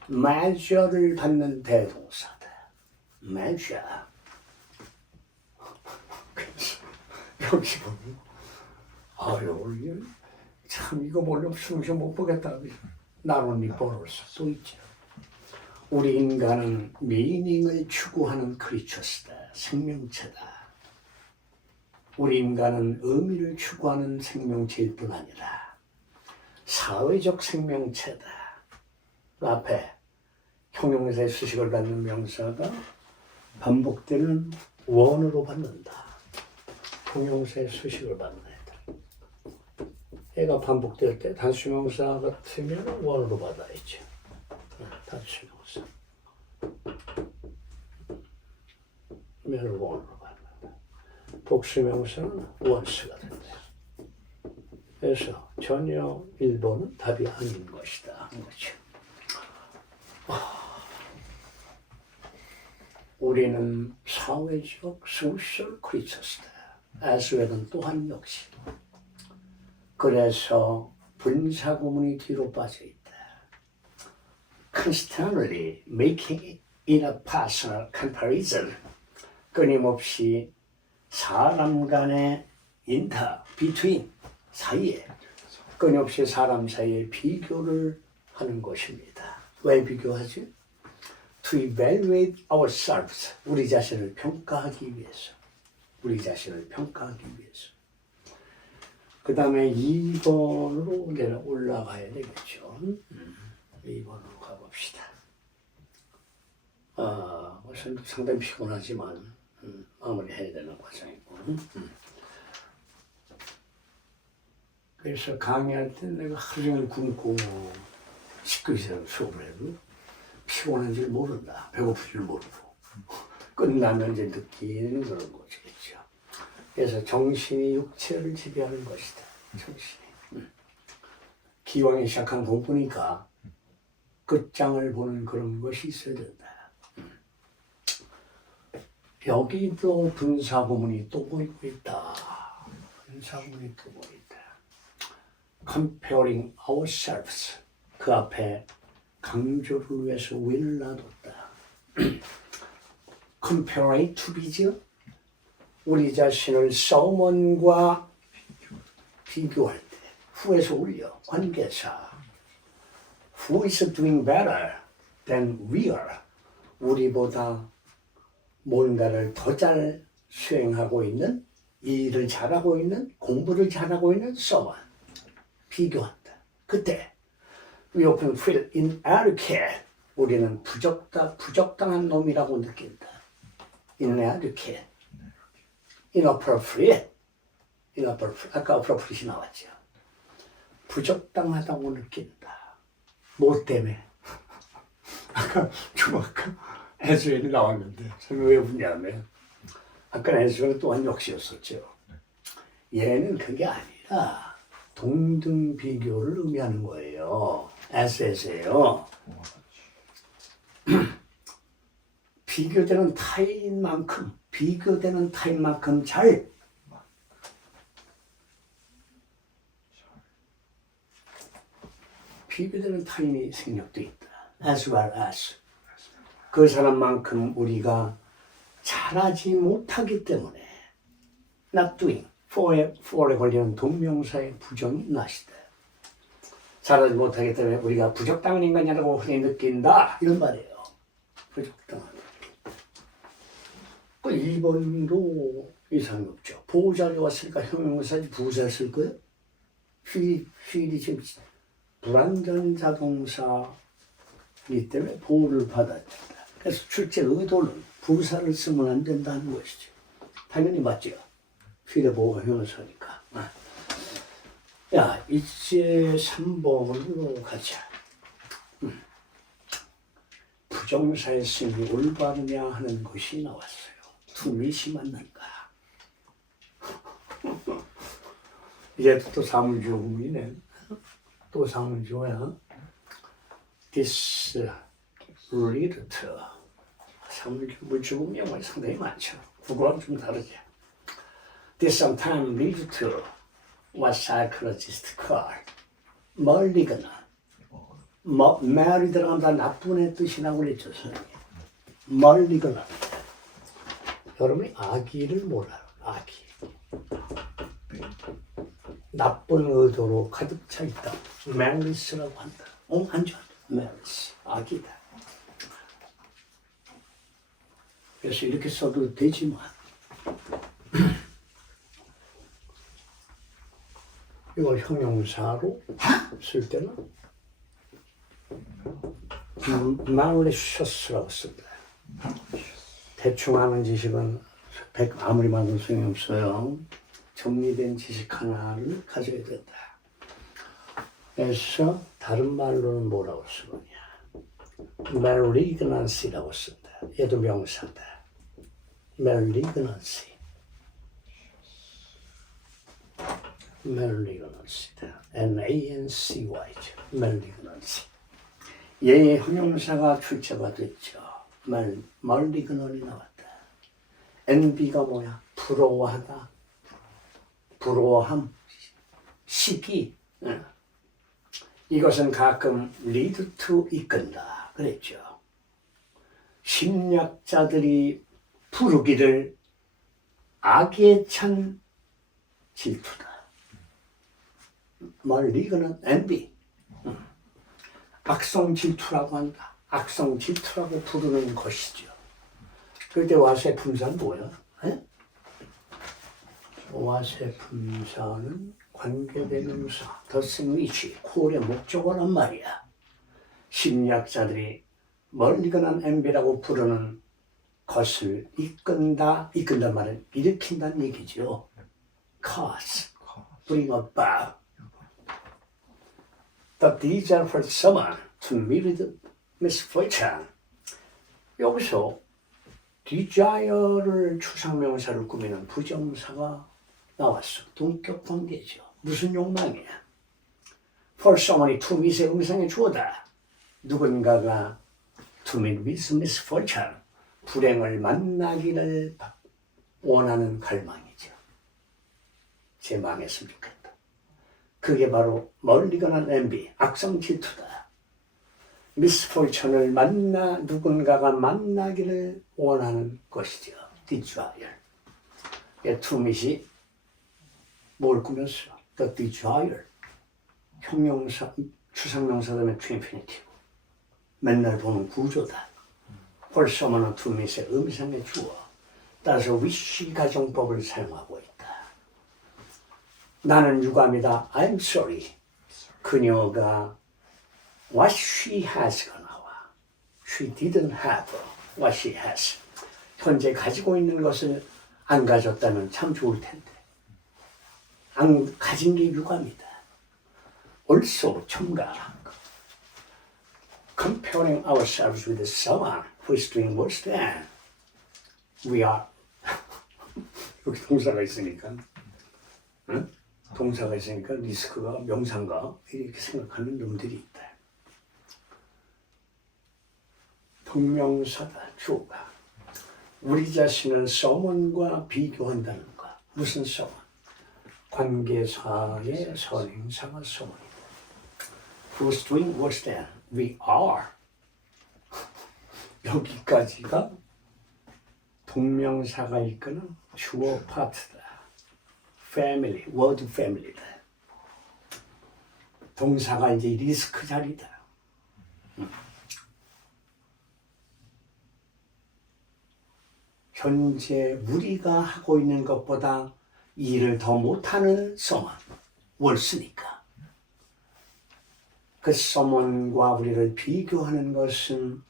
measure를 받는 대동사다. measure. 그래서 여기 보면 아유 참 이거 몰라 숨쉬어 못 보겠다. 나론이 벌을 수도 있죠. 우리 인간은 미닝을 추구하는 크리처스다. 생명체다. 우리 인간은 의미를 추구하는 생명체일 뿐 아니라 사회적 생명체다. 그 앞에 형용사의 수식을 갖는 명사가 반복되는 원어로 받는다. 형용사의 수식을 받는 애들. 얘가 반복될 때 단수명사 같으면 원어로 받아야죠. 단수명사. 면을 원어로 받는다. 복수명사는 원수가 된다. 그래서 전혀 1번은 답이 아닌 것이다. 그렇죠. 우리는 사회적 소셜 크리처스다. 에스웰은 또한 역시. 그래서 분사구문이 뒤로 빠져있다. Constantly making in a personal comparison. 끊임없이 사람 간의 between, 사이에 끊임없이 사람 사이에 비교를 하는 것입니다. 왜 비교하지? To evaluate ourselves. 우리 자신을 평가하기 위해서. 우리 자신을 평가하기 위해서. 그 다음에 2번으로 내가 올라가야 되겠죠. 2번으로 가봅시다. 상당히 피곤하지만 마무리해야 되는 과정이고. 그래서 강의할 때 내가 하루 종일 굶고 시끄러워서 수업을 해도 피곤한 줄 모른다. 배고플 줄 모르고. 끝나면 이제 느끼는 그런 거죠. 그래서 정신이 육체를 지배하는 것이다. 정신이. 기왕에 시작한 공부니까 끝장을 보는 그런 것이 있어야 된다. 여기도 분사구문이 또 보이고 있다. 분사구문이 또 보인다. Comparing ourselves. 그 앞에 강조를 위해서 will을 놔뒀다. Compare to be죠. 우리 자신을 someone과 비교할 때 who에서 올려 관계사. Who is doing better than we are? 우리보다 뭔가를 더 잘 수행하고 있는, 일을 잘하고 있는, 공부를 잘하고 있는 someone. 비교한다. 그때 we often feel inadequate. 우리는 부적당한 놈이라고 느낀다. inadequate. inappropriate. 아까 appropriate이 나왔죠. 부적당하다고 느낀다. 뭐 때문에? 아까 중학교 해수연이 나왔는데 저는 왜 웃냐면 아까 해수연은 또한 역시였었죠. 얘는 그게 아니라 동등 비교를 의미하는 거예요. SS예요. 비교되는 타인 만큼 잘 비교되는 타인이 생략돼 있다. As well as 그 사람만큼 우리가 잘하지 못하기 때문에 not doing, for에 걸리는 동명사의 부정이 나시다. 잘하지 못하기 때문에 우리가 부적당한 인간이라고 흔히 느낀다. 이런 말이에요. 부적당한. 그 2번도 이상이 없죠. 보호자리 왔으니까 형용사지 부사를 쓸 거예요? 휠이 지금 불완전 자동사이기 때문에 보호를 받아야 된다. 그래서 출제 의도는 부사를 쓰면 안 된다는 것이죠. 당연히 맞죠. 휠의 보호가 형용사니까. 야, 이제 3번으로 가자. 부정사의 쓰임이 올바르냐 하는 것이 나왔어요. 투밋이 맞는가? 이제 또 사물주어 구문이네. 또 사물주어야. This lead to. 사물주어 구문이 상당히 많죠. 국어랑 좀 다르죠. This sometimes leads to what psychologists call 멀리거나 말이 들어가면 나쁜 애 뜻이라고 그랬죠. 선생님. 멀리거나 여러분이 아기를 몰라요. 아기 나쁜 의도로 가득 차 있다. malice라고 한다. 아니죠. malice 아기다. 그래서 이렇게 써도 되지만 이거 형용사로 쓸 때는 malicious라고 씁니다. 대충 아는 지식은 아무리 많은 소용이 없어요. 정리된 지식 하나를 가져야 된다. 그래서 다른 말로는 뭐라고 쓰느냐. malignancy라고 쓴다. 얘도 명사다. malignancy. malignancy다. M-A-N-C-Y죠. malignancy. 얘의 형용사가 출제가 됐죠. malignant이 나왔다. envy가 뭐야? 부러워하다. 부러워함. 시기. 이것은 가끔 lead to 이끈다. 그랬죠. 심리학자들이 부르기를 악에 찬 질투다. 이거는 envy. 악성 질투라고 한다. 악성 질투라고 부르는 것이죠. 그때 와세 분사는 뭐야? 와세 분사는 관계대명사, 더승리치, 콜의 목적어란 말이야. 심리학자들이 멀리건한 envy라고 부르는 것을 이끈다 말은 일으킨다는 얘기죠. cause, bring about. The desire for someone to meet misfortune. 여기서 desire를 추상명사를 꾸미는 부정사가 나왔어. 동격 관계죠. 무슨 욕망이야? For someone to meet의 음성의 주어다. 누군가가 to meet with misfortune. 불행을 만나기를 원하는 갈망이죠. 제 망했으면 좋겠다. 그게 바로 멀리건한 envy, 악성 질투다. misfortune을 누군가가 만나기를 원하는 것이죠. desire. to meet이 뭘 꾸몄어? the desire. 형용사, 추상명사 다음에 to infinitive. 맨날 보는 구조다. for someone to meet의 음성의 주어. 따라서 wish 가정법을 사용하고 있다. 나는 유감이다. I'm sorry. 그녀가 what she has가 나와. She didn't have what she has. 현재 가지고 있는 것을 안 가졌다면 참 좋을 텐데. 안 가진 게 유감이다. Also 첨가. Comparing ourselves with someone who is doing worse than we are. 여기 동사가 있으니까. 응? 동사가 있으니까 리스크가 명사인가 이렇게 생각하는 놈들이 있다. 동명사다. 주어가. 우리 자신을 someone과 비교한다는 것. 무슨 someone? 관계사의 선행사가 someone이다. Who's doing worse than we are. 여기까지가 동명사가 이끄는 주어 파트다. family, word family다. 동사가 이제 리스크 자리다. 현재 우리가 하고 있는 것보다 일을 더 못하는 someone, 월스니까. 그 someone과 우리를 비교하는 것은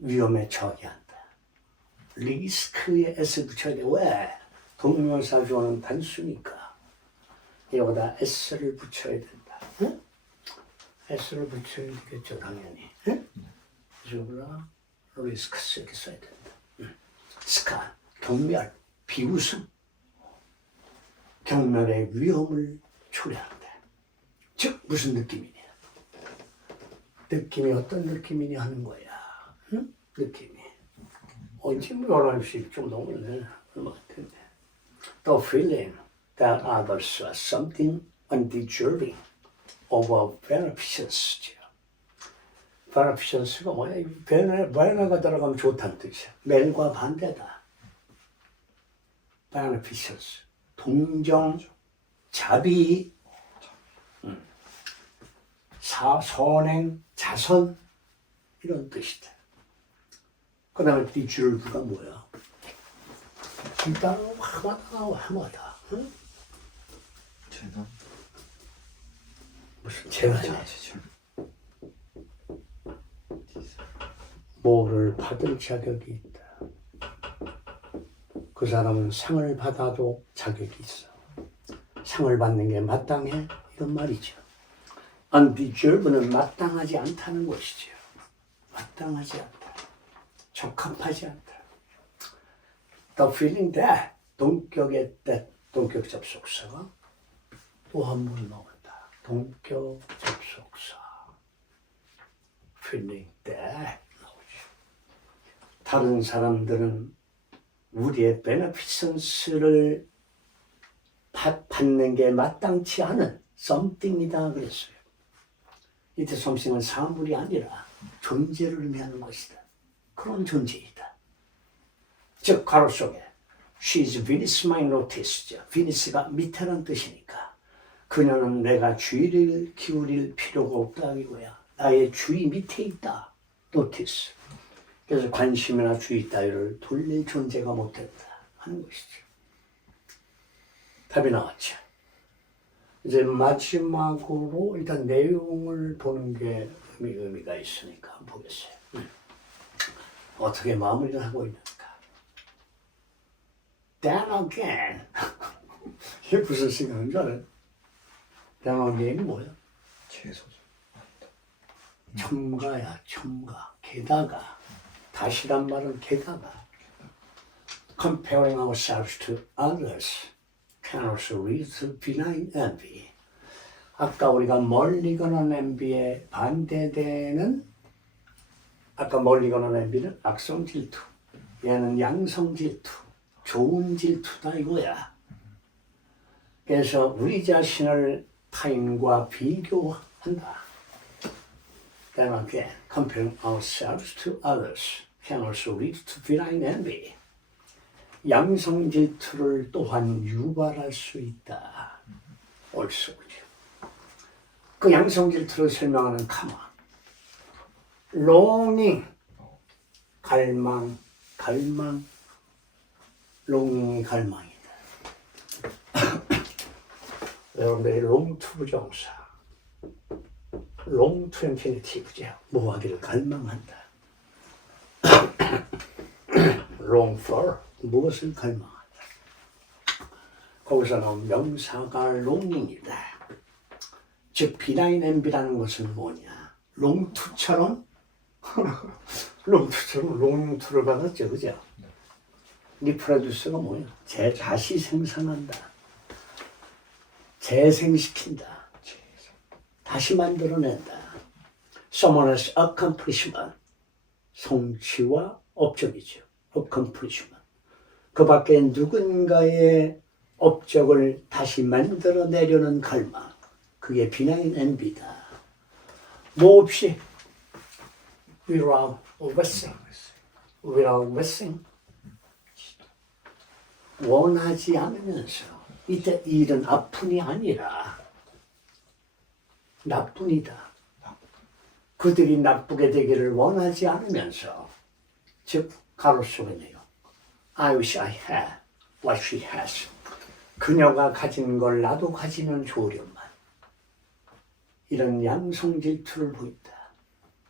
위험에 처하게 한다. 리스크에 S를 붙여야 돼. 왜? 동명사 주어는 단수니까 여기다 S를 붙여야 된다. 응? S를 붙여야 되겠죠, 당연히. 응? 그래서 리스크 이렇게 써야 된다. 스카, 경멸, 비웃음. 경멸의 위험을 초래한다. 즉 무슨 느낌이냐? 느낌이 어떤 느낌이냐 하는 거야. 응? 느낌이. 지금 11시 좀 넘었네. 얼마 같은데. The feeling that others are something undeserving of our beneficence. beneficence가 뭐야? bene가 들어가면 좋다는 뜻이야. 멜과 반대다. beneficence. 동정, 자비, 선행, 자선 이런 뜻이다. 그 다음에 deserve가 뭐야? 일단 화마다. 응? 재단. 무슨 재단이? 뭐를 받을 자격이 있다. 그 사람은 상을 받아도 자격이 있어. 상을 받는 게 마땅해? 이런 말이죠. undeserved는 마땅하지 않다는 것이죠. 마땅하지 않다. 적합하지 않다. The feeling that 동격의 that 동격 접속사가 또 한 번 나온다. 동격 접속사 feeling that 나오죠. 다른 사람들은 우리의 beneficence를 받는 게 마땅치 않은 something이다 그랬어요. 이때 something은 사물이 아니라 존재를 의미하는 것이다. 그런 존재이다. 즉 가로 속에 She is Venus my notice죠. Venus가 밑에란 뜻이니까 그녀는 내가 주의를 기울일 필요가 없다 이거야. 나의 주의 밑에 있다. notice. 그래서 관심이나 주의 따위를 돌릴 존재가 못된다 하는 것이죠. 답이 나왔죠. 이제 마지막으로 일단 내용을 보는 게 의미가 있으니까 한번 보겠어요. 어떻게 마무리를 하고 있는가. Then again. 이게 무슨 생각인 줄 알아요? Then again이 뭐야? 최소죠. 첨가야, 첨가. 게다가. 다시란 말은 게다가. Comparing ourselves to others can also lead to benign envy. 아까 우리가 멀리 거는 envy에 반대되는 아까 멀리 거는 envy는 악성 질투. 얘는 양성 질투. 좋은 질투다 이거야. 그래서 우리 자신을 타인과 비교한다. Then again, comparing ourselves to others can also lead to benign envy. 양성 질투를 또한 유발할 수 있다. also. 그 양성 질투를 설명하는 카마. longing, 갈망, longing이 갈망이다. 여러분들이 long to 부정사, long to infinitive죠. 뭐 하기를 갈망한다. long for, 무엇을 갈망한다. 거기서 나온 명사가 longing이다. 즉 benign envy라는 것은 뭐냐. long to처럼 long to를 받았죠. 그죠? 리프로듀스가 뭐야? 다시 생산한다. 재생시킨다. 다시 만들어낸다. Someone's accomplishment. 성취와 업적이죠. accomplishment. 그 밖에 누군가의 업적을 다시 만들어내려는 갈망. 그게 benign envy다. 뭐 없이 without wishing. 원하지 않으면서 이때 일은 아픔이 아니라 나뿐이다. 그들이 나쁘게 되기를 원하지 않으면서 즉 가로 속의 내용 I wish I had what she has. 그녀가 가진 걸 나도 가지면 좋으련만. 이런 양성 질투를 보인다.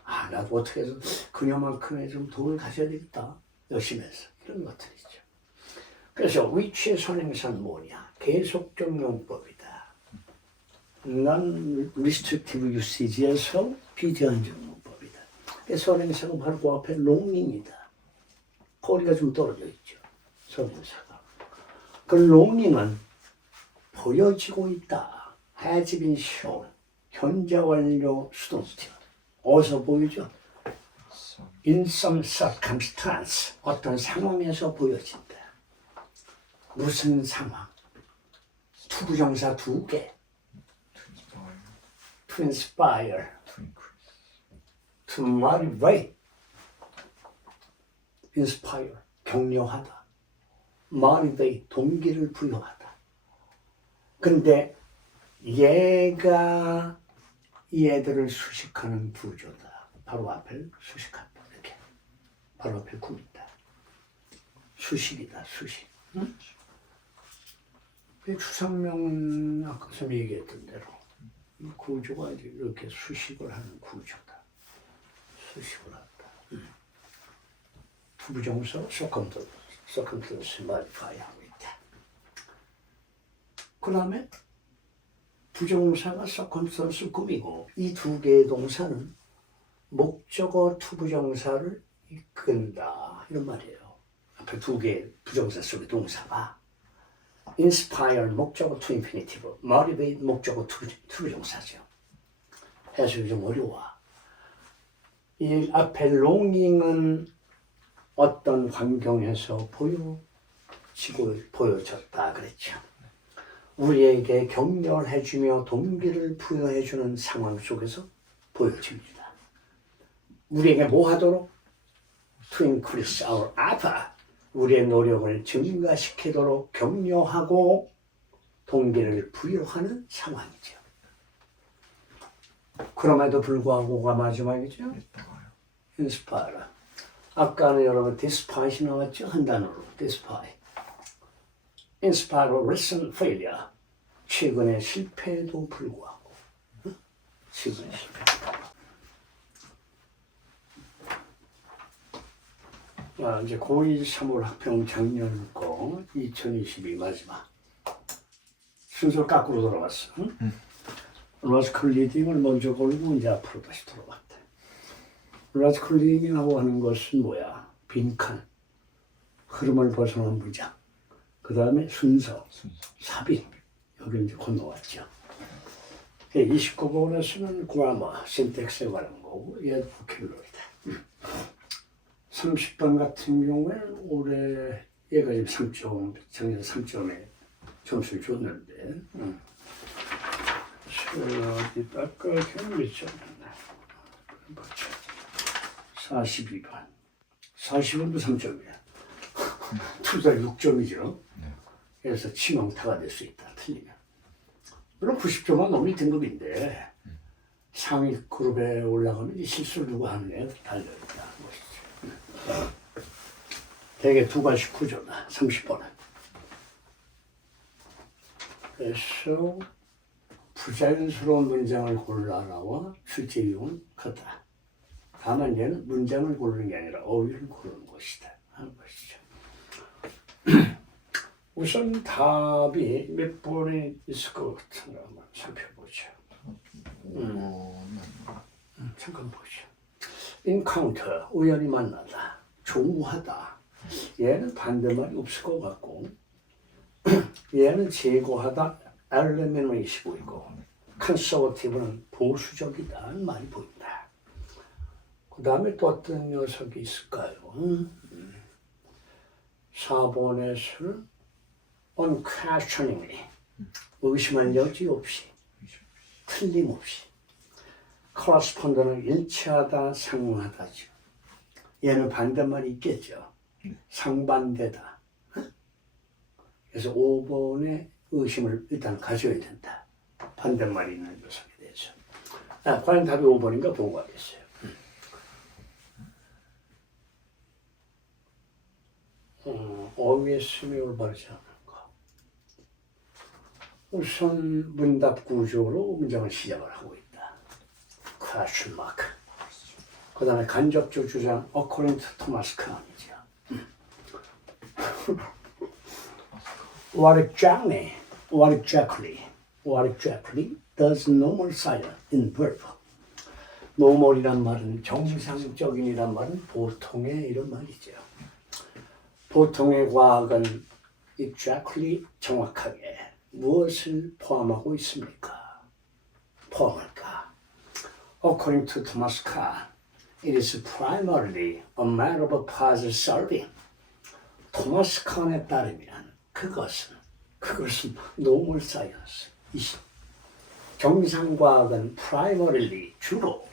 아 나도 어떻게 해서 그녀만큼의 좀 돈을 가져야 되겠다. 열심히 해서 이런 것들이죠. 그래서 위치의 선행사는 뭐냐? 계속적 용법이다. Non-restrictive usage에서 비제한적 용법이다. 선행사가 바로 그 앞에 longing이다. 거리가 좀 떨어져 있죠. 선행사가. 그 longing은 보여지고 있다. has been shown. 현재 완료 수동태. 어디서 보이죠? In some circumstance. 어떤 상황에서 보여진다. 무슨 상황? 투부정사 2개. 트윈스파이어. To inspire, 트윈크리스. to motivate, inspire, 격려하다, motivate, 동기를 부여하다. 근데 얘가 얘들을 수식하는 부조다. 바로 앞에 수식한다. 이렇게 바로 앞에 굽있다. 수식이다. 수식. 응? 추상명 아까 좀 얘기했던 대로 이 구조가 이제 이렇게 수식을 하는 구조다. 수식을 한다. 부정사 circumstance modify 하고 있다. 그 다음에 부정사가 circumstance 꾸미고 이 두 개의 동사는 목적어 투부정사를 이끈다. 이런 말이에요. 앞에 두 개의 부정사 속의 동사가 inspire 목적어 to infinitive, motivate 목적어 투부정사죠. 해석이 좀 어려워. 이 앞에 longing은 어떤 환경에서 보여졌다 그랬죠. 우리에게 격려를 해주며 동기를 부여해주는 상황 속에서 보여집니다. 우리에게 뭐 하도록? To increase our effort. 우리의 노력을 증가시키도록 격려하고 동기를 부여하는 상황이죠. 그럼에도 불구하고가 마지막이죠. inspire. 아까는 여러분 despite이 나왔죠. 한 단어로 despite. inspire recent failure. 최근의 실패에도 불구하고. 최근의 실패. 이제 고1 3월 학평 작년 거 2022 마지막 순서 거꾸로 돌아갔어. 로지컬 리딩을 먼저 걸고 이제 앞으로 다시 돌아왔대. 로지컬 리딩이라고 하는 것은 뭐야? 빈칸, 흐름을 벗어난 문장, 그 다음에 순서, 삽입. 여기 이제 건너왔죠. 29번에서는 그라머, 신텍스에 관한 거고 얘도 보컬러리다. 30번 같은 경우에는 올해 얘가 지금 3점, 작년 3점에 점수를 줬는데 어디 아까 경험이 줬나 42번 40번도 3점이야 투자 6점이죠. 그래서 치명타가 될 수 있다. 틀리면 물론 90점은 너무 등급인데 상위 그룹에 올라가면 이 실수를 누가 하느냐에 달려있다. 대개 두 가지 구조다. 30번은. 그래서 부자연스러운 문장을 골라라와 실제 이용은 같다. 다만 얘는 문장을 고르는 게 아니라 어휘를 고르는 것이다. 하는 것이죠. 우선 답이 몇 번이 있을 것 같은가 한번 살펴보죠. 잠깐 보죠. encounter, 우연히 만나다. 조우하다. 얘는 반대말이 없을 것 같고 얘는 제거하다. eliminate이 보이고 conservative는 보수적이다. 말이 보인다. 그 다음에 또 어떤 녀석이 있을까요? 4번에서는 unquestioningly 의심할 여지 없이 틀림없이 correspond는 일치하다, 상응하다죠. 얘는 반대말이 있겠죠. 상반되다. 그래서 5번에 의심을 일단 가져야 된다. 반대말이 있는 녀석에 대해서. 과연 답이 5번인가 보고 가겠어요. 어휘의 스미 올바르지 않은가. 우선 문답 구조로 문장을 시작을 하고 있다. question mark. 그 다음에 간접적 주장 according to Thomas Kuhn이죠. What exactly does normal silence in verb? normal이란 말은 정상적인이란 말은 보통의 이런 말이죠. 보통의 과학은 exactly 정확하게 무엇을 포함하고 있습니까? 포함할까? According to Thomas Kuhn, it is primarily a matter of puzzle solving. 토마스 칸에 따르면 그것은 그것은 노멀 사이언스. 정상과학은 primarily 주로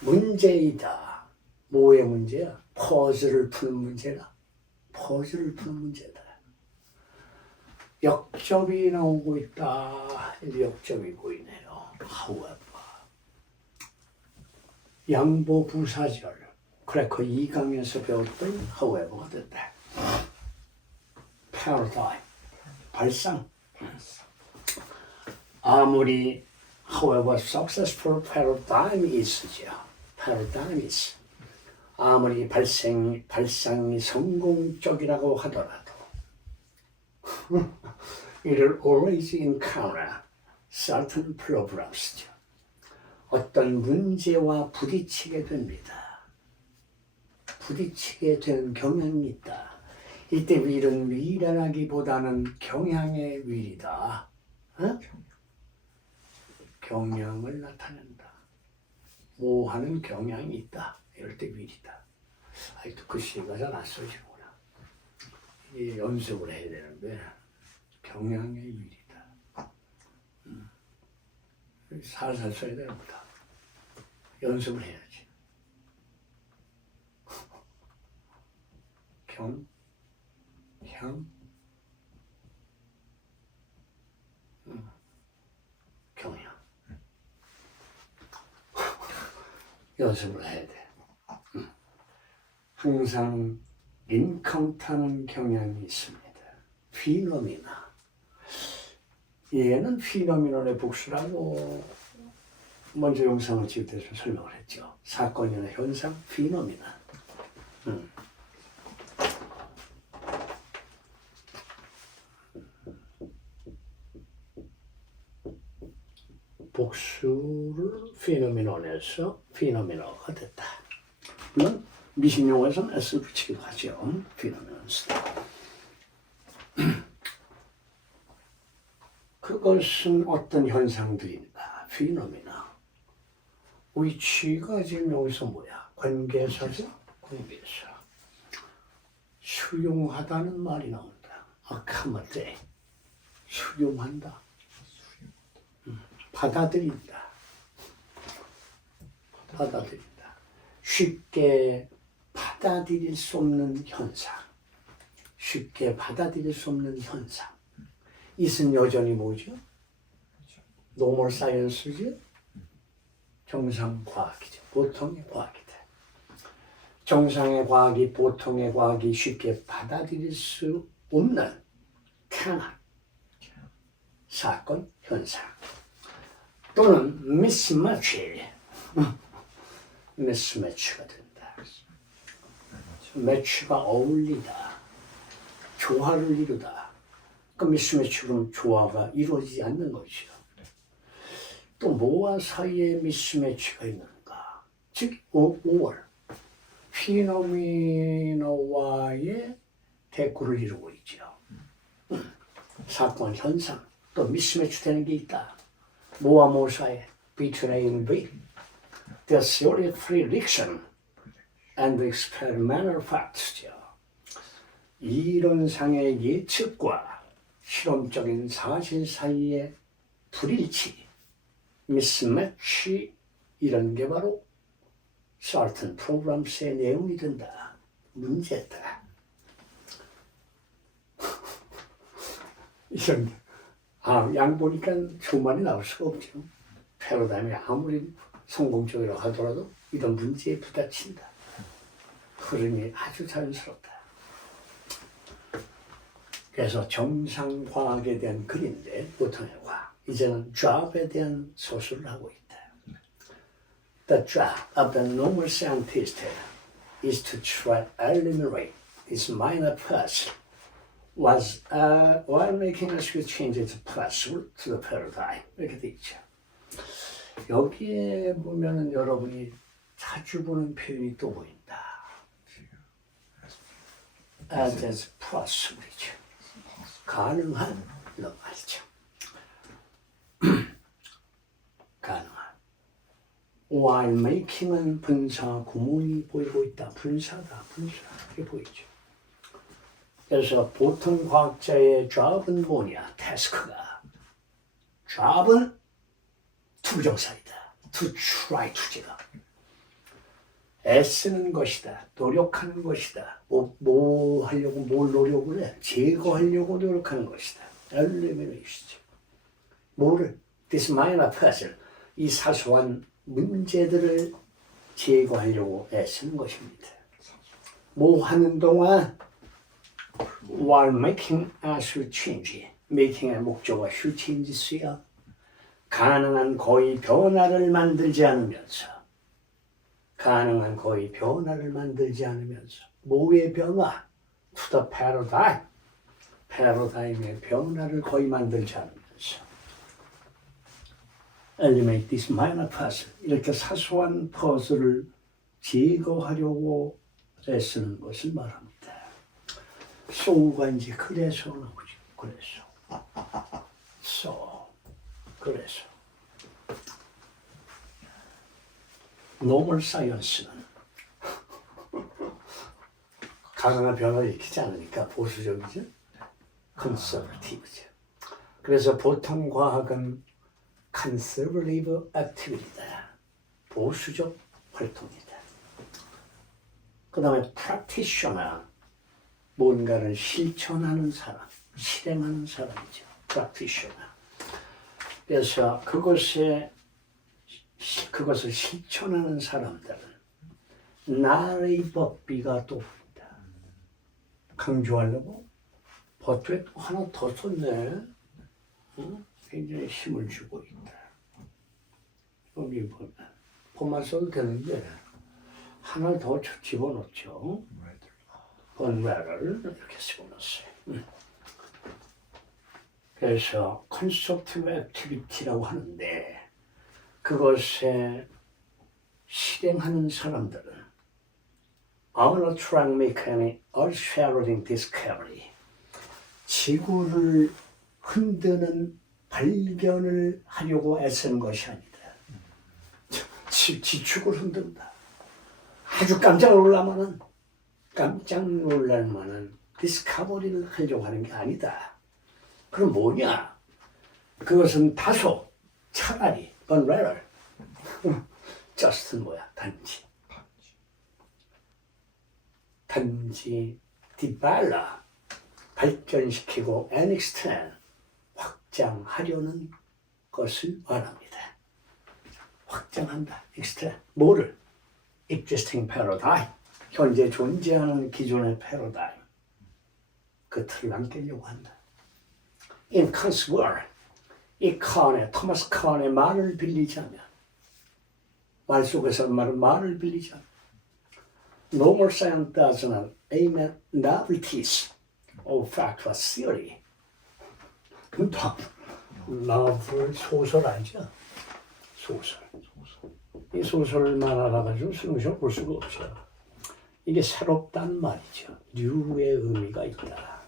문제이다. 뭐의 문제야? 퍼즐을 푸는 문제다. 퍼즐을 푸는 문제다. 역접이 나오고 있다. 역접이 보이네요. However, 양보부사절. 그래, 그 2강에서 배웠던 however가 됐다. paradigm, 발상. 아무리 however successful paradigm is죠. paradigm is. 아무리 발상이 성공적이라고 하더라도 it'll always encounter certain problems. 어떤 문제와 부딪히게 됩니다. 부딪히게 되는 경향이 있다. 이때 윌은 미련하기보다는 경향의 윌이다. 어? 경향을 나타낸다. 뭐 하는 경향이 있다. 이럴 때 윌이다. 아직도 그 시가 잘 안 써지는구나. 이게 연습을 해야 되는데 경향의 윌이다. 살살 써야 됩니다. 연습을 해야지. 경향. 연습을 해야 돼. 항상 인카운트하는 경향이 있습니다. 피노미나. 얘는 피노미널의 복수라고 먼저 영상을 찍을 때 좀 설명을 했죠. 사건이나 현상, 피노미나. 복수를 피노미널에서 피노미널가 됐다. 물론 미식용어에서는 S를 붙이기도 하죠. 피노미널스. 그것은 어떤 현상들인가? 피노미나. 위치가 지금 여기서 뭐야? 관계사죠? 관계사. 수용하다는 말이 나온다. accommodate. 수용한다. 받아들인다. 받아들인다. 쉽게 받아들일 수 없는 현상. 쉽게 받아들일 수 없는 현상. 이것은 여전히 뭐죠? 노멀 사이언스죠? 정상 과학이죠. 보통의 과학이다. 정상의 과학이 보통의 과학이 쉽게 받아들일 수 없는 cannot. 사건, 현상. 또는 미스매치가 된다. 매치가 어울리다. 조화를 이루다. 그 미스매치로는 조화가 이루어지지 않는 것이죠. 또 뭐와 사이에 미스매치가 있는가? 즉 5월 피노미너와의 대꾸를 이루고 있죠. 사건, 현상, 또 미스매치 되는 게 있다. 뭐와 뭐 사이에 between A and B. The theory of prediction and the experimental facts죠. 이론상의 예측과 실험적인 사실 사이의 불일치, 미스매치 이런 게 바로 certain programs의 내용이 된다. 문제다. 이런 양 보니까 좋은 말이 나올 수가 없죠. 패러다임이 아무리 성공적이라고 하더라도 이런 문제에 부딪힌다. 흐름이 아주 자연스럽다. 그래서 정상과학에 대한 글인데 보통의 과학. 이제는 job에 대한 소설을 하고 있다. The job of the normal scientist is to try to eliminate this minor puzzle while making a few changes to the paradigm. 이렇게 돼 있죠. 여기에 보면은 여러분이 자주 보는 표현이 또 보인다. as possible이죠. 가능한 이런 말이죠. 가능한. while making은 분사 구문이 보이고 있다. 분사다. 분사. 이게 보이죠. 그래서 보통 과학자의 job은 뭐냐? task가. job은 투부정사이다. to try, 투지가. 애쓰는 것이다. 노력하는 것이다. 뭐 하려고 뭘 노력을 해? 제거하려고 노력하는 것이다. elimination. 뭐를? This minor puzzle. 이 사소한 문제들을 제거하려고 애쓰는 것입니다. 뭐 하는 동안 while making a should change. making의 목적어 should change 쓰여 가능한 거의 변화를 만들지 않으면서 뭐의 변화? to the paradigm. 패러다임의 변화를 거의 만들지 않으면서 eliminate this minor puzzle. 이렇게 사소한 퍼즐을 제거하려고 애쓰는 것을 말합니다. so가 이제 그래서 나오죠. 그래서 노멀 사이언스는 가능한 변화를 일으키지 않으니까 보수적이죠. 컨서버티브죠. 그래서 보통 과학은 컨서버티브 액티비티다. 보수적 활동이다. 그 다음에 practitioner, 뭔가를 실천하는 사람, 실행하는 사람이죠. practitioner. 그래서 그것을 실천하는 사람들은 나의 법비가 높다. 강조하려고 버트에 하나 더 썼네. 굉장히 힘을 주고 있다. 여기 보면 그만 써도 되는데 하나 더 집어넣죠. 번외를 이렇게 집어넣었어요. 그래서 컨스트럭티브 액티비티라고 하는데 그것에 실행하는 사람들은 are trying to make any earth-shattering discovery. 지구를 흔드는 발견을 하려고 애쓰는 것이 아니다. 지축을 흔든다. 아주 깜짝 놀랄 만한 디스커버리를 하려고 하는 게 아니다. 그럼 뭐냐? 그것은 다소 차라리 but rather just는 뭐야? 단지 develop 발전시키고 and extend 확장하려는 것을 말합니다. 확장한다. extend 뭐를? existing paradigm 현재 존재하는 기존의 패러다임 그 틀을 안 깨려고 한다. In Kant's word, 이 토마스 칸의 말을 빌리자면 말 속에서 말을 빌리자면 No more science does not aim at novelties of fact or theory. novel 소설 알죠? 소설. 이 소설만 알아가지고 수능시험 볼 수가 없죠. 이게 새롭단 말이죠. new의 의미가 있다.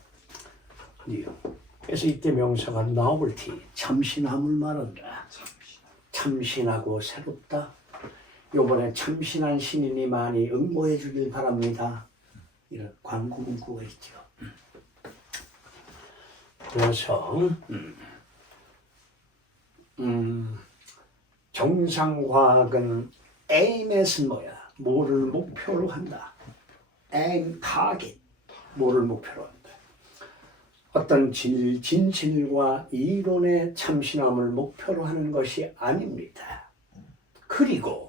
new. 그래서 이때 명사가 novelty, 참신함을 말한다. 참신하고 새롭다. 요번에 참신한 신인이 많이 응모해 주길 바랍니다. 이런 광고 문구가 있죠. 그래서 정상과학은 aim at은 뭐야? 뭐를 목표로 한다. aim, target, 뭐를 목표로 한다. 어떤 진실과 이론의 참신함을 목표로 하는 것이 아닙니다. 그리고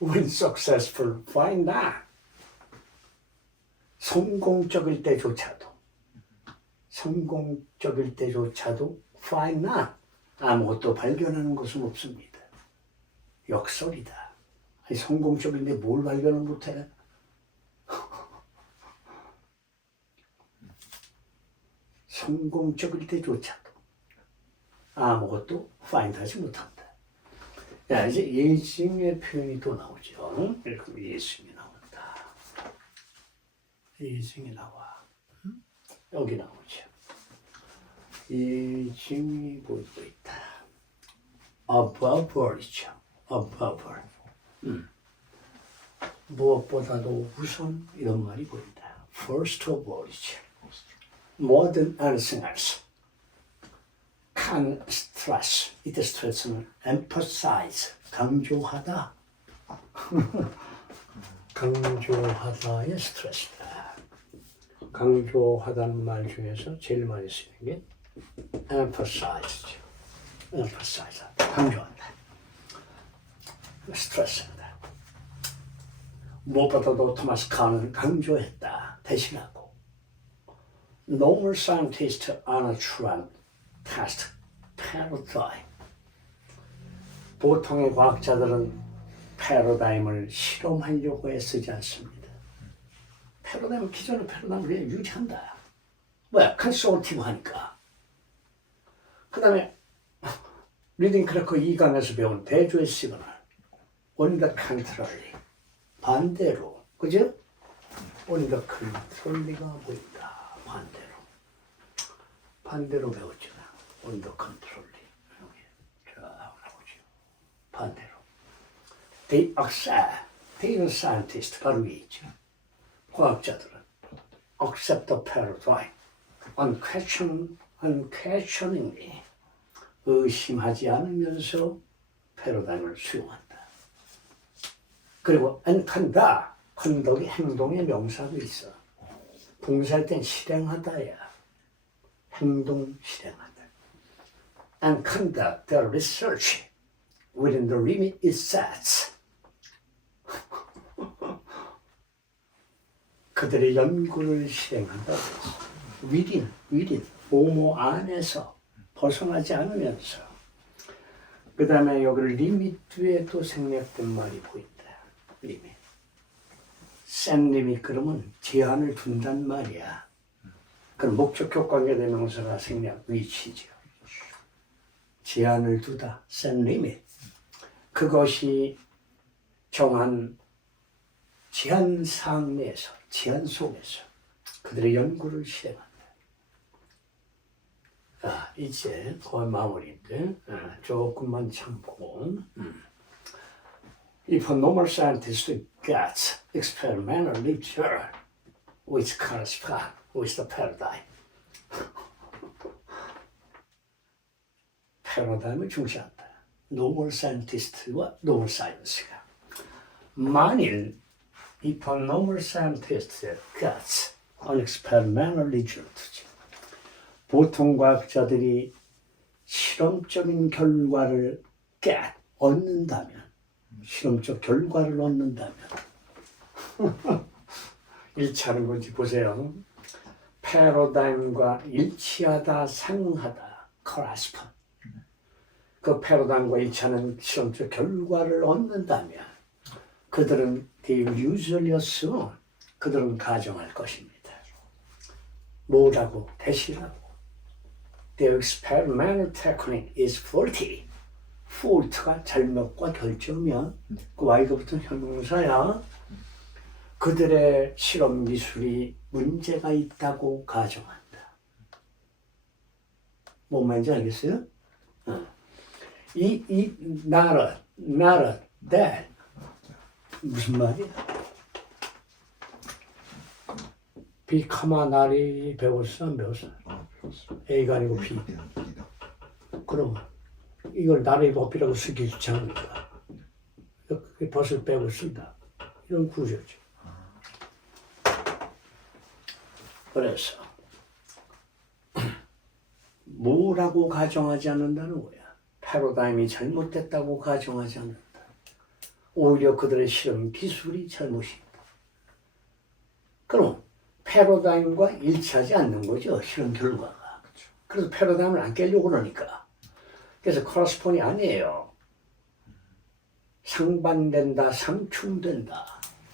when successful, find that 성공적일 때조차도 find that 아무것도 발견하는 것은 없습니다. 역설이다. 아니, 성공적인데 뭘 발견을 못해? 성공적일 때조차도 아무것도 find하지 못한다. 야, 이제 예증의 표현이 또 나오죠. 이렇게 예증이 나온다. 예증이 나와. 여기 나오죠. 예증이 보이고 있다. above all이죠. above all. 무엇보다도 우선 이런 말이 보인다. first of all이지. more than anything else. can stress. 이때 스트레스는 emphasize. 강조하다. 강조하다의 스트레스다. 강조하다는 말 중에서 제일 많이 쓰는 게 emphasize죠. emphasize. 강조한다. 스트레스다. 무엇보다도 토마스 칸은 강조했다. 대신하고. Normal scientists are trying test paradigm. 보통의 과학자들은 패러다임을 실험하려고 애쓰지 않습니다. 패러다임은 기존의 패러다임을 그냥 유지한다. 왜? 컨설팅 하니까. 그 다음에 리딩 크래커 2강에서 배운 대조의 시그널 on the contrary 반대로 그죠? on the contrary가 보인다. 반대로 배웠잖아. on the contrary 자 나오죠. 반대로 they accept they scientist 바로 위에 있죠. 과학자들은 accept the paradigm unquestioningly 의심하지 않으면서 패러다임을 수용한다. 그리고 conduct, conduct이 행동의 명사도 있어. 봉사할 땐 실행하다야. 행동 실행하다. And conduct their research within the limit it sets. 그들의 연구를 실행한다. within, 뭐뭐 안에서 벗어나지 않으면서. 그 다음에 여기를 리밋 뒤에 또 생략된 말이 보인다. 리밋. 센 리밋 그러면 제한을 둔단 말이야. 그럼 목적격 관계대명사가 생략 위치죠. 제한을 두다. 센 리밋. 그것이 정한 제한 사항 내에서, 제한 속에서 그들의 연구를 실행한다. 이제 거의 마무리인데 조금만 참고. If a normal scientist gets experimental literature which corresponds with the paradigm, 패러다임을 중시한다. normal scientist와 normal science가. 만일 if a normal scientist gets an experimental literature, 보통 과학자들이 실험적인 결과를 얻는다면, 실험적 결과를 얻는다면, 일치하는 건지 보세요. 패러다임과 일치하다, 상응하다, correspond. 그 패러다임과 일치하는 실험적 결과를 얻는다면, 그들은 they usually assume, 그들은 가정할 것입니다. 뭐라고? 대시라고. The experimental technique is faulty. fault가 잘못과 결정이면 그 Y가 붙은 형용사야. 그들의 실험 기술이 문제가 있다고 가정한다. 뭔 말인지 알겠어요? not that 무슨 말이야? 비카마나리 배웠어? 안 배웠어? 배웠어. A가 아니고 B. 그러면 이걸 나를 법이라고 쓰기 귀찮으니까 벗을 빼고 쓴다. 이런 구조죠. 그래서 뭐라고 가정하지 않는다는 거야. 패러다임이 잘못됐다고 가정하지 않는다. 오히려 그들의 실험 기술이 잘못이다. 그럼 패러다임과 일치하지 않는 거죠. 실험 결과가. 그래서 패러다임을 안 깨려고 그러니까. 그래서 커러스폰이 아니에요. 상반된다, 상충된다.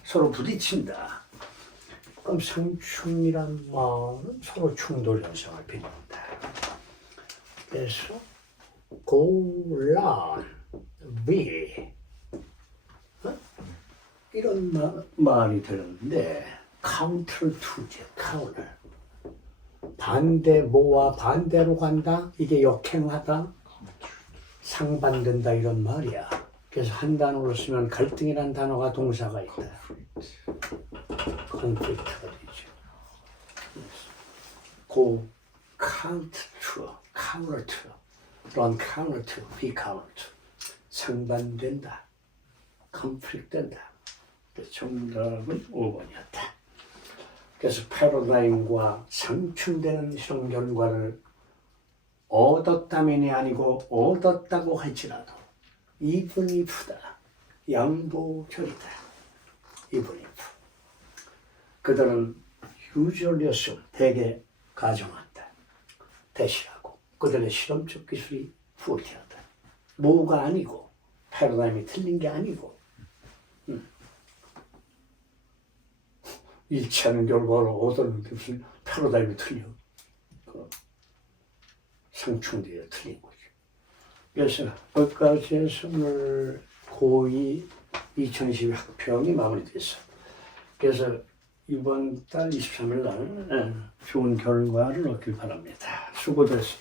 서로 부딪힌다. 그럼 상충이란 말은 서로 충돌 현상을 빚는다. 그래서 고란, 위 이런 말이 되는데 counter to죠. counter. 반대 뭐와 반대로 간다. 이게 역행하다. 상반된다 이런 말이야. 그래서 한 단어로 쓰면 갈등이라는 단어가 동사가 있다. conflict가 되죠. 고 count to, counter to, run counter to, be counter to. 상반된다. conflict 된다. 정답은 5번이었다. 그래서 패러다임과 상충되는 실험 결과를 얻었다면이 아니고 얻었다고 할지라도 even if다. 양보절이다. even if. 그들은 usually assume, 대개 가정한다. 대시하고 그들의 실험적 기술이 후퇴하다. 뭐가 아니고 패러다임이 틀린 게 아니고 일치하는 결과를 얻었는데 무슨 패러다임이 틀려. 상충되어 틀린 거죠. 그래서 거기까지 고2 2020 학평이 마무리됐어. 그래서 이번 달 23일 날 좋은 결과를 얻길 바랍니다. 수고됐어.